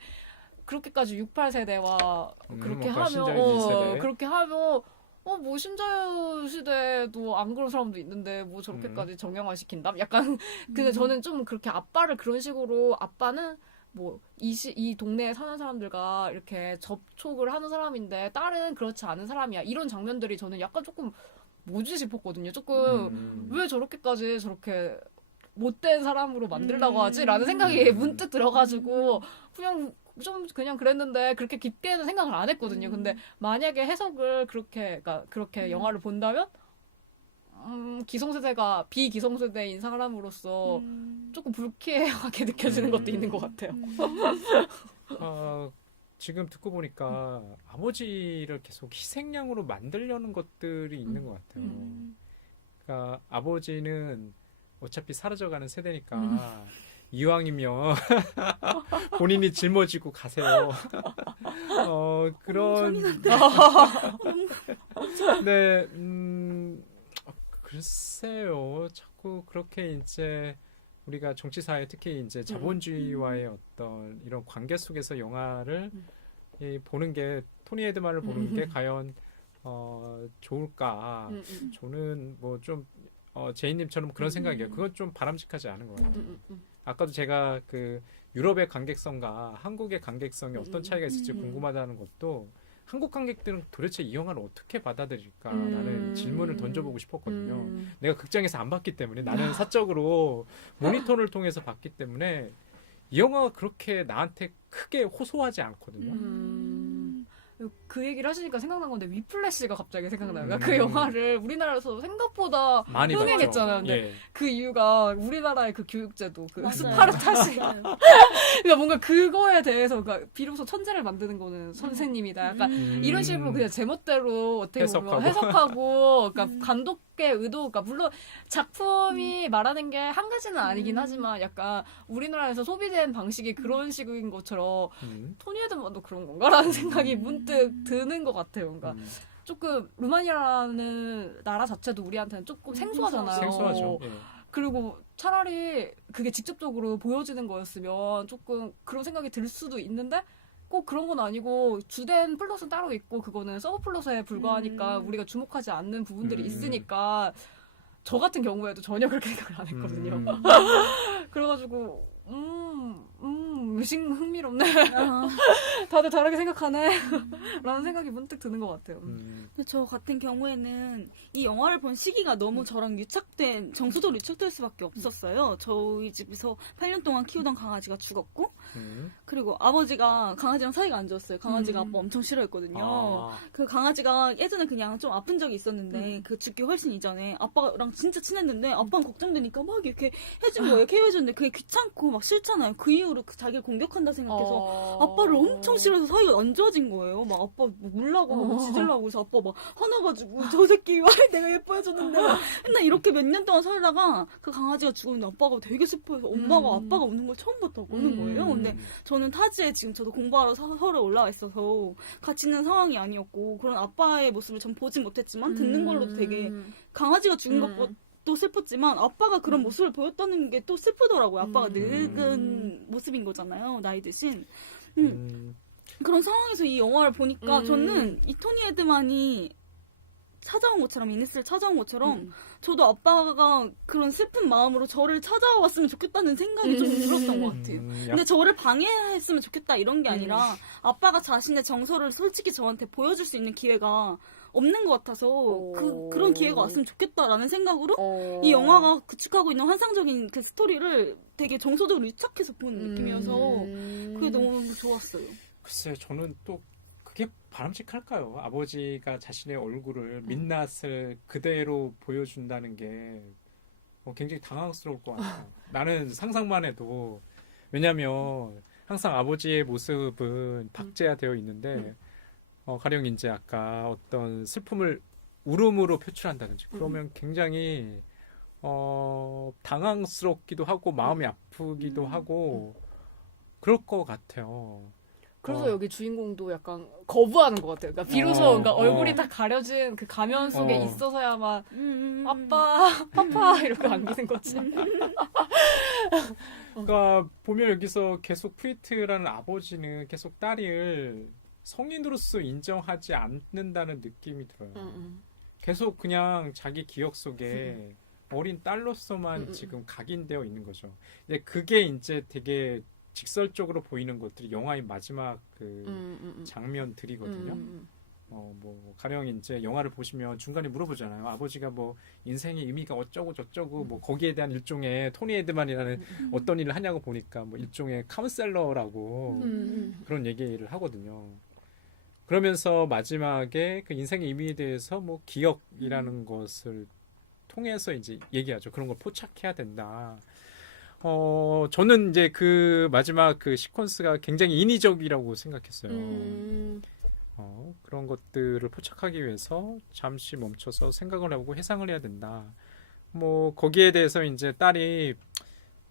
그렇게까지 68세대와 그렇게 하면 그렇게 하면 뭐 신자유 시대도 안 그런 사람도 있는데 뭐 저렇게까지 정형화 시킨다? 약간 근데 저는 좀 그렇게 아빠를 그런 식으로 아빠는 뭐 이 동네에 사는 사람들과 이렇게 접촉을 하는 사람인데 딸은 그렇지 않은 사람이야. 이런 장면들이 저는 약간 조금 뭐지 싶었거든요. 조금 왜 저렇게까지 저렇게 못된 사람으로 만들려고 하지? 라는 생각이 문득 들어가지고 그냥 그랬는데 그렇게 깊게는 생각을 안 했거든요. 근데 만약에 해석을 그렇게 영화를 본다면 기성세대가 비기성세대인 사람으로서 조금 불쾌하게 느껴지는 것도 있는 것 같아요. 지금 듣고 보니까 아버지를 계속 희생양으로 만들려는 것들이 있는 것 같아요. 그러니까 아버지는 어차피 사라져가는 세대니까 이왕이면 본인이 짊어지고 가세요. 그런 네, 글쎄요. 자꾸 그렇게 이제 우리가 정치사회 특히 이제 자본주의와의 어떤 이런 관계 속에서 영화를 보는 게 토니 에드만을 보는 게 과연 좋을까? 저는 뭐 좀 제이님처럼 그런 생각이에요. 그건 좀 바람직하지 않은 것 같아요. 아까도 제가 그 유럽의 관객성과 한국의 관객성이 어떤 차이가 있을지 궁금하다는 것도 한국 관객들은 도대체 이 영화를 어떻게 받아들일까라는 질문을 던져보고 싶었거든요. 내가 극장에서 안 봤기 때문에 나는 사적으로 모니터를 통해서 봤기 때문에 이 영화가 그렇게 나한테 크게 호소하지 않거든요. 그 얘기를 하시니까 생각난 건데 위플래시가 갑자기 생각나요. 그러니까 음. 그 영화를 우리나라에서 생각보다 많이 흥행했잖아요. 봤죠. 근데 예. 그 이유가 우리나라의 그 교육제도, 그 맞아요. 스파르타식. 맞아요. 그러니까 뭔가 그거에 대해서, 그러니까 비로소 천재를 만드는 거는 선생님이다. 약간 이런 식으로 그냥 제멋대로 어떻게 보면 해석하고, 그러니까 감독의 의도, 그러니까 물론 작품이 말하는 게 한 가지는 아니긴 하지만 약간 우리나라에서 소비된 방식이 그런 식인 것처럼 토니 에드먼도 그런 건가라는 생각이 문득 드는 것 같아요. 그러니까 조금 루마니아라는 나라 자체도 우리한테는 조금 생소하잖아요. 생소하죠. 예. 그리고 차라리 그게 직접적으로 보여지는 거였으면 조금 그런 생각이 들 수도 있는데 꼭 그런 건 아니고 주된 플롯은 따로 있고 그거는 서브 플롯에 불과하니까 우리가 주목하지 않는 부분들이 있으니까 저 같은 경우에도 전혀 그렇게 생각을 안 했거든요. 그래가지고 흥미롭네. 다들 다르게 생각하네. 라는 생각이 문득 드는 것 같아요. 근데 저 같은 경우에는 이 영화를 본 시기가 너무 저랑 정서적으로 유착될 수밖에 없었어요. 저희 집에서 8년 동안 키우던 강아지가 죽었고, 그리고 아버지가 강아지랑 사이가 안 좋았어요. 강아지가 아빠 엄청 싫어했거든요. 그 강아지가 예전에 그냥 좀 아픈 적이 있었는데, 그 죽기 훨씬 이전에 아빠랑 진짜 친했는데, 아빠는 걱정되니까 막 이렇게 해준 거예요. 케어해줬는데 그게 귀찮고 막 싫잖아요. 그 이후로 자기를 공격한다 생각해서 아빠를 엄청 싫어해서 사이가 안 좋아진 거예요. 막 아빠 뭐 울라고 하고 짖으려고 해서 아빠 막 화나가지고 저 새끼 왜 내가 예뻐해줬는데 맨날 이렇게 몇 년 동안 살다가 그 강아지가 죽었는데 아빠가 되게 슬퍼해서 엄마가 아빠가 우는 걸 처음 봤다고 우는 거예요. 근데 저는 타지에 지금 저도 공부하러 서울에 올라와 있어서 같이 있는 상황이 아니었고 그런 아빠의 모습을 전 보진 못했지만 듣는 걸로도 되게 강아지가 죽은 것도 슬펐지만 아빠가 그런 모습을 보였다는 게 또 슬프더라고요. 아빠가 늙은 모습인 거잖아요. 나이 드신. 그런 상황에서 이 영화를 보니까 저는 이 토니 에드만이 찾아온 것처럼 이니스를 찾아온 것처럼 저도 아빠가 그런 슬픈 마음으로 저를 찾아왔으면 좋겠다는 생각이 좀 들었던 것 같아요. 근데 저를 방해했으면 좋겠다 이런 게 아니라 아빠가 자신의 정서를 솔직히 저한테 보여줄 수 있는 기회가 없는 것 같아서 그런 기회가 왔으면 좋겠다라는 생각으로 이 영화가 구축하고 있는 환상적인 그 스토리를 되게 정서적으로 유착해서 보는 느낌이어서 그게 너무 좋았어요. 글쎄요, 저는 또 그게 바람직할까요? 아버지가 자신의 얼굴을 민낯을 그대로 보여준다는 게 굉장히 당황스러울 것 같아요. 나는 상상만 해도 왜냐하면 항상 아버지의 모습은 박제화되어 있는데 가령 이제 아까 어떤 슬픔을 울음으로 표출한다든지 그러면 굉장히 당황스럽기도 하고 마음이 아프기도 하고 그럴 것 같아요. 그래서 여기 주인공도 약간 거부하는 것 같아요. 그러니까 비로소 그러니까 얼굴이 다 가려진 그 가면 속에 있어서야만 아빠, 파파 이렇게 안기는 거지. 그러니까 보면 여기서 계속 프리트라는 아버지는 계속 딸을 성인으로서 인정하지 않는다는 느낌이 들어요. 계속 그냥 자기 기억 속에 어린 딸로서만 지금 각인되어 있는 거죠. 근데 그게 이제 되게 직설적으로 보이는 것들이 영화의 마지막 그 장면들이거든요. 뭐 가령 이제 영화를 보시면 중간에 물어보잖아요. 아버지가 뭐 인생의 의미가 어쩌고 저쩌고 뭐 거기에 대한 일종의 토니 에드만이라는 어떤 일을 하냐고 보니까 뭐 일종의 카운셀러라고 그런 얘기를 하거든요. 그러면서 마지막에 그 인생의 의미에 대해서 뭐 기억이라는 것을 통해서 이제 얘기하죠. 그런 걸 포착해야 된다. 저는 이제 그 마지막 그 시퀀스가 굉장히 인위적이라고 생각했어요. 그런 것들을 포착하기 위해서 잠시 멈춰서 생각을 해보고 해상을 해야 된다. 뭐 거기에 대해서 이제 딸이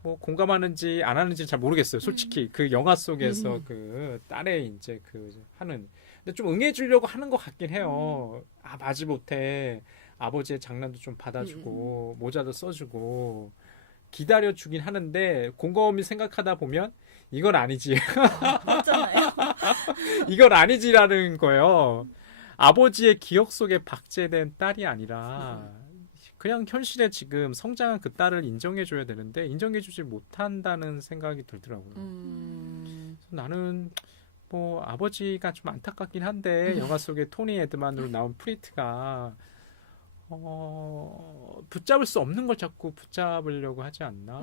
뭐 공감하는지 안 하는지 잘 모르겠어요. 솔직히 그 영화 속에서 그 딸의 이제 그 하는 근데 좀 응해주려고 하는 것 같긴 해요. 마지못해 아버지의 장난도 좀 받아주고 모자도 써주고 기다려주긴 하는데 곰곰이 생각하다 보면 이건 아니지. 맞잖아요. 이건 아니지라는 거예요. 아버지의 기억 속에 박제된 딸이 아니라 그냥 현실에 지금 성장한 그 딸을 인정해줘야 되는데 인정해주지 못한다는 생각이 들더라고요. 나는 뭐 아버지가 좀 안타깝긴 한데 영화 속에 토니 에드만으로 나온 프리트가 붙잡을 수 없는 걸 자꾸 붙잡으려고 하지 않나?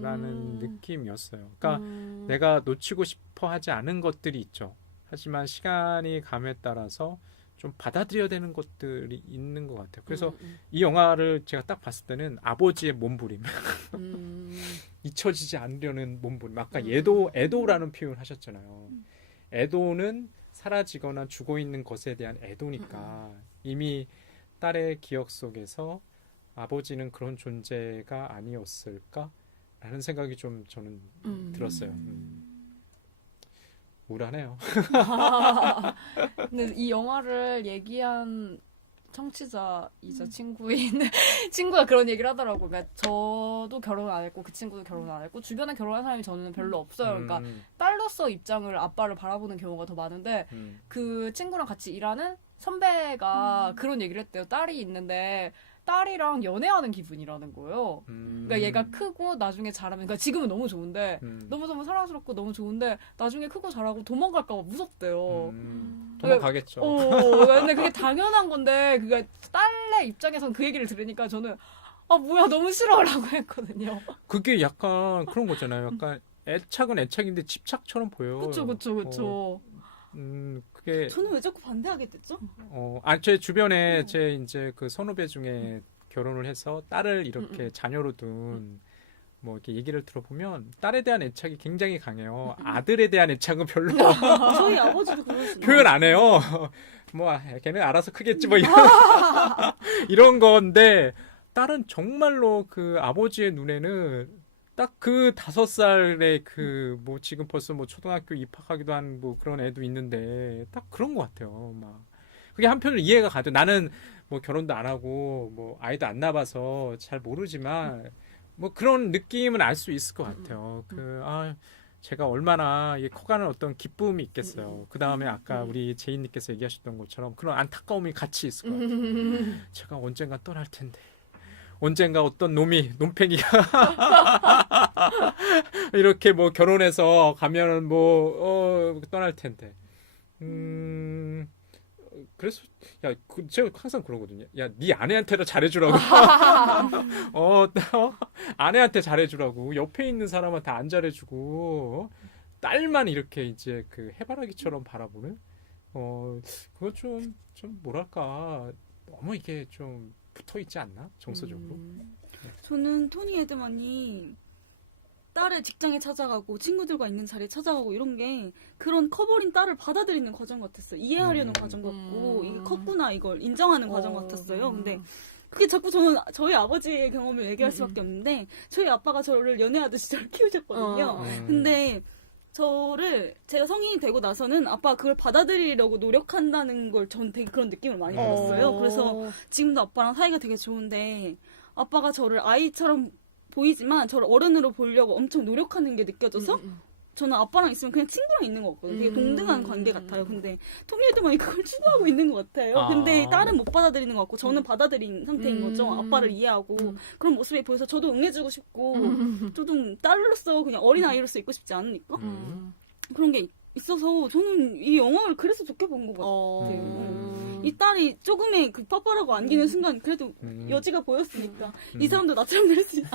라는 느낌이었어요. 그러니까 내가 놓치고 싶어 하지 않은 것들이 있죠. 하지만 시간이 감에 따라서 좀 받아들여야 되는 것들이 있는 것 같아요. 그래서 이 영화를 제가 딱 봤을 때는 아버지의 몸부림, 잊혀지지 않으려는 몸부림. 아까 애도라는 표현을 하셨잖아요. 애도는 사라지거나 죽어 있는 것에 대한 애도니까 이미 딸의 기억 속에서 아버지는 그런 존재가 아니었을까라는 생각이 좀 저는 들었어요. 우울하네요. 근데 이 영화를 얘기한 청취자이자 친구가 그런 얘기를 하더라고요. 그러니까 저도 결혼 안 했고 그 친구도 결혼 안 했고 주변에 결혼한 사람이 저는 별로 없어요. 그러니까 딸로서 입장을 아빠를 바라보는 경우가 더 많은데 그 친구랑 같이 일하는 선배가 그런 얘기를 했대요. 딸이 있는데 딸이랑 연애하는 기분이라는 거예요. 그러니까 얘가 크고 나중에 자라면, 그러니까 지금은 너무 좋은데 너무너무 사랑스럽고 너무 좋은데 나중에 크고 자라고 도망갈까 봐 무섭대요. 도망가겠죠. 근데 그게 당연한 건데 그게 딸의 입장에선 그 얘기를 들으니까 저는 아 뭐야 너무 싫어라고 했거든요. 그게 약간 그런 거잖아요. 약간 애착은 애착인데 집착처럼 보여요. 그쵸. 그게 저는 왜 자꾸 반대하게 됐죠? 제 주변에 제 이제 그 선후배 중에 결혼을 해서 딸을 이렇게 자녀로 둔 뭐 이렇게 얘기를 들어보면 딸에 대한 애착이 굉장히 강해요. 아들에 대한 애착은 별로 저희 아버지도 그러시고 표현 안 해요. 뭐 걔는 알아서 크겠지 뭐 이런 건데 딸은 정말로 그 아버지의 눈에는 딱 그 5살의 그 뭐 지금 벌써 뭐 초등학교 입학하기도 한 뭐 그런 애도 있는데 딱 그런 것 같아요. 막 그게 한편으로 이해가 가죠. 나는 뭐 결혼도 안 하고 뭐 아이도 안 낳아봐서 잘 모르지만 뭐 그런 느낌은 알 수 있을 것 같아요. 제가 얼마나 이게 커가는 어떤 기쁨이 있겠어요. 그 다음에 아까 우리 제인님께서 얘기하셨던 것처럼 그런 안타까움이 같이 있을 것 같아요. 제가 언젠가 떠날 텐데. 언젠가 어떤 놈팽이가 이렇게 뭐 결혼해서 가면은 뭐 떠날 텐데. 그래서 제가 항상 그러거든요. 야, 네 아내한테도 잘해주라고. 아내한테 잘해주라고. 옆에 있는 사람한테 안 잘해주고 딸만 이렇게 이제 그 해바라기처럼 바라보는. 그건 좀 뭐랄까 너무 이게 좀 붙어 있지 않나 정서적으로. 저는 토니 에드만이 딸을 직장에 찾아가고 친구들과 있는 자리에 찾아가고 이런 게 그런 커버린 딸을 받아들이는 과정 같았어요. 이해하려는 과정 같고 이게 컸구나 이걸 인정하는 과정 같았어요. 근데 그게 자꾸 저는 저희 아버지의 경험을 얘기할 수밖에 없는데 저희 아빠가 저를 연애하듯이 저를 키우셨거든요. 근데 제가 성인이 되고 나서는 아빠가 그걸 받아들이려고 노력한다는 걸 전 되게 그런 느낌을 많이 받았어요. 그래서 지금도 아빠랑 사이가 되게 좋은데 아빠가 저를 아이처럼 보이지만 저를 어른으로 보려고 엄청 노력하는 게 느껴져서 저는 아빠랑 있으면 그냥 친구랑 있는 것 같거든요. 되게 동등한 관계 같아요. 근데 토니 에드만이 그걸 추구하고 있는 것 같아요. 근데 딸은 못 받아들이는 것 같고 저는 받아들인 상태인 거죠. 아빠를 이해하고 그런 모습이 보여서 저도 응해주고 싶고 저도 딸로서 그냥 어린아이로서 있고 싶지 않으니까 그런 게 있어서 저는 이 영화를 그래서 좋게 본 것 같아요. 이 딸이 조금의 그 papara고 안기는 순간 그래도 여지가 보였으니까 이 사람도 나처럼 될 수 있어.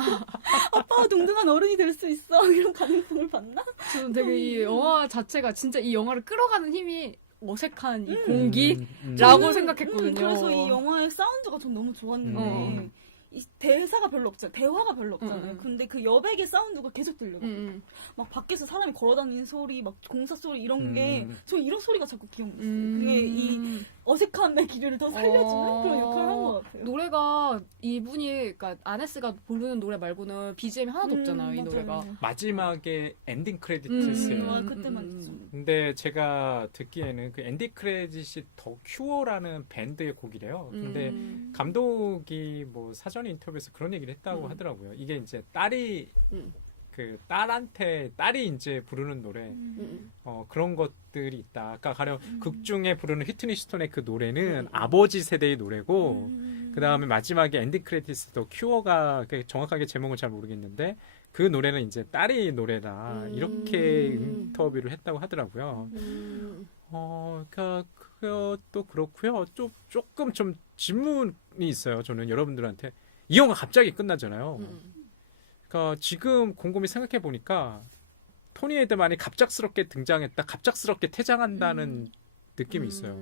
아빠와 동등한 어른이 될 수 있어. 이런 가능성을 봤나? 저는 되게 이 영화 자체가 진짜 이 영화를 끌어가는 힘이 어색한 이 공기라고 생각했거든요. 그래서 이 영화의 사운드가 전 너무 좋았는데 이 대사가 별로 없잖아요. 대화가 별로 없잖아요. 근데 그 여백의 사운드가 계속 들려요. 막 밖에서 사람이 걸어다니는 소리, 막 공사 소리 이런 게 저 이런 소리가 자꾸 기억났어요. 그게 이 어색함의 기류를 더 살려주는 그런 역할을 한 것 같아요. 노래가 이분이 그러니까 아네스가 부르는 노래 말고는 BGM이 하나도 없잖아요. 이 맞아요. 노래가. 마지막에 엔딩 크레딧이었어요. 그때만 있죠. 근데 제가 듣기에는 그 엔딩 크레딧이 더 큐어라는 밴드의 곡이래요. 근데 감독이 뭐 사전 인터뷰에서 그런 얘기를 했다고 하더라고요. 이게 이제 딸이 그 딸이 이제 부르는 노래 그런 것들이 있다. 아까 가령 극 중에 부르는 휘트니 휴스턴의 그 노래는 아버지 세대의 노래고 그 다음에 마지막에 엔딩 크레딧도 큐어가 정확하게 제목은 잘 모르겠는데 그 노래는 이제 딸이 노래다 이렇게 인터뷰를 했다고 하더라고요. 그러니까 그것도 그렇고요. 조금 좀 질문이 있어요. 저는 여러분들한테 이 영화 갑자기 끝나잖아요. 그러니까 지금 곰곰이 생각해 보니까 토니 에드만이 갑작스럽게 등장했다, 갑작스럽게 퇴장한다는 느낌이 있어요.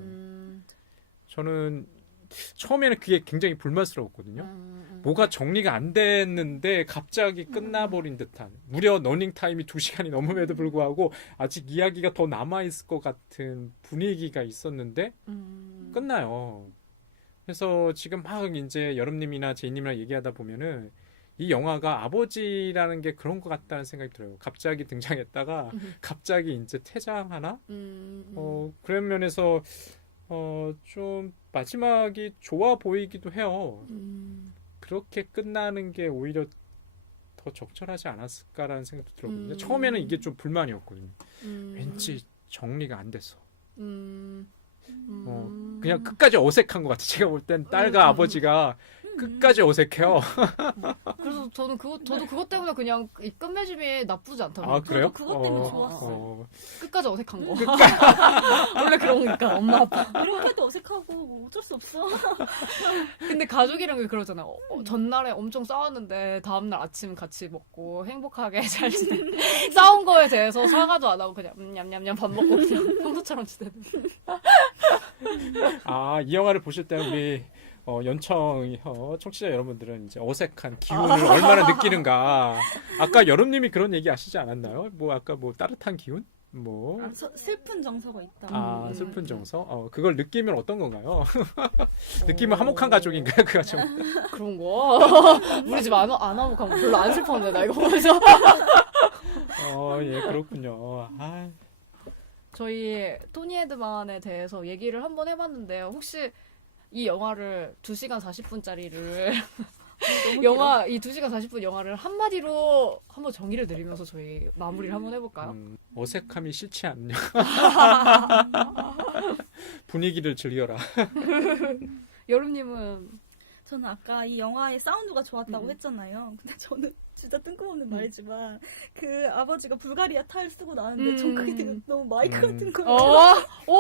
저는 처음에는 그게 굉장히 불만스러웠거든요. 뭐가 정리가 안 됐는데 갑자기 끝나버린 듯한, 무려 러닝타임이 2시간이 넘음에도 불구하고 아직 이야기가 더 남아있을 것 같은 분위기가 있었는데 끝나요. 그래서 지금 막 이제 여름님이나 제이님이랑 얘기하다 보면은 이 영화가 아버지라는 게 그런 것 같다는 생각이 들어요. 갑자기 등장했다가 갑자기 이제 퇴장하나? 그런 면에서 좀 마지막이 좋아 보이기도 해요. 그렇게 끝나는 게 오히려 더 적절하지 않았을까라는 생각도 들었거든요. 처음에는 이게 좀 불만이었거든요. 왠지 정리가 안 돼서. 그냥 끝까지 어색한 것 같아요. 제가 볼 땐 딸과 아버지가 끝까지 어색해요. 그래서 저도 그것 때문에 그냥 이 끝맺음이 나쁘지 않다고. 아, 그래요? 그것 때문에 좋았어요. 끝까지 어색한 거. 원래 그러니까 엄마 아빠. 이렇게도 어색하고 뭐 어쩔 수 없어. 근데 가족이란 게 그러잖아요. 전날에 엄청 싸웠는데 다음날 아침 같이 먹고 행복하게 잘 지내. 싸운 거에 대해서 사과도 안 하고 그냥 냠냠냠 밥 먹고 그냥 평소처럼 지내는. 아, 이 영화를 보실 때 우리 연청 청취자 여러분들은 이제 어색한 기운을 얼마나 느끼는가. 아까 여름님이 그런 얘기 아시지 않았나요? 뭐 아까 뭐 따뜻한 기운? 뭐 슬픈 정서가 있다. 슬픈 정서? 그걸 느끼면 어떤 건가요? 느끼면 화목한 가족인가요, 그 가족? 그런 거? 우리 집 안 화목한 거 별로 안 슬펐는데 나 이거 보면서. 예, 그렇군요. 아. 저희 토니 에드만에 대해서 얘기를 한번 해봤는데요. 혹시 이 영화를 2시간 40분짜리를 영화 이 2시간 40분 영화를 한마디로 한번 정의를 내리면서 저희 마무리를 한번 해볼까요? 어색함이 싫지 않냐. 분위기를 즐겨라. 여름님은 저는 아까 이 영화의 사운드가 좋았다고 했잖아요. 근데 저는 진짜 뜬금없는 말이지만 그 아버지가 불가리아 타일 쓰고 나왔는데 전 그게 되게 너무 마이크 같은 거예요.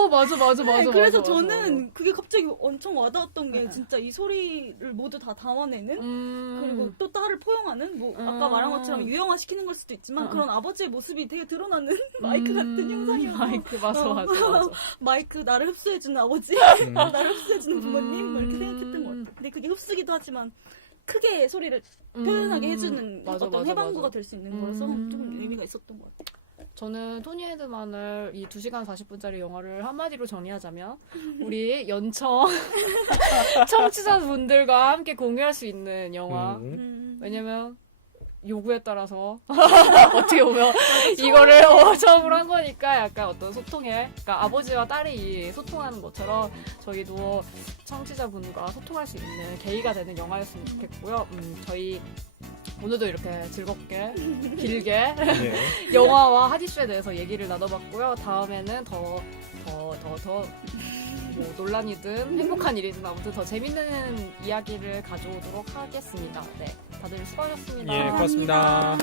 맞아. 네, 그래서 맞아. 저는 그게 갑자기 엄청 와닿았던 게 진짜 이 소리를 모두 다 담아내는 그리고 또 딸을 포용하는 뭐 아까 말한 것처럼 유형화 시키는 걸 수도 있지만 그런 아버지의 모습이 되게 드러나는 마이크 같은 형상이어서 마이크 맞아. 마이크 나를 흡수해주는 아버지 나를 흡수해주는 부모님 뭐 이렇게 생각했던 것 같아요. 근데 그게 흡수기도 하지만 크게 소리를 표현하게 해주는 어떤 해방구가 될 수 있는 거라서 조금 의미가 있었던 것 같아요. 저는 토니 헤드만을 이 2시간 40분짜리 영화를 한마디로 정리하자면 우리 연청 청취자분들과 함께 공유할 수 있는 영화. 왜냐면 요구에 따라서 어떻게 보면 이거를 처음으로 한 거니까 약간 어떤 소통에, 그러니까 아버지와 딸이 소통하는 것처럼 저희도 청취자분과 소통할 수 있는 계기가 되는 영화였으면 좋겠고요. 저희 오늘도 이렇게 즐겁게 길게 영화와 하디슈에 대해서 얘기를 나눠봤고요. 다음에는 더 뭐 논란이든 행복한 일이든 아무튼 더 재밌는 이야기를 가져오도록 하겠습니다. 네, 다들 수고하셨습니다. 예, 고맙습니다.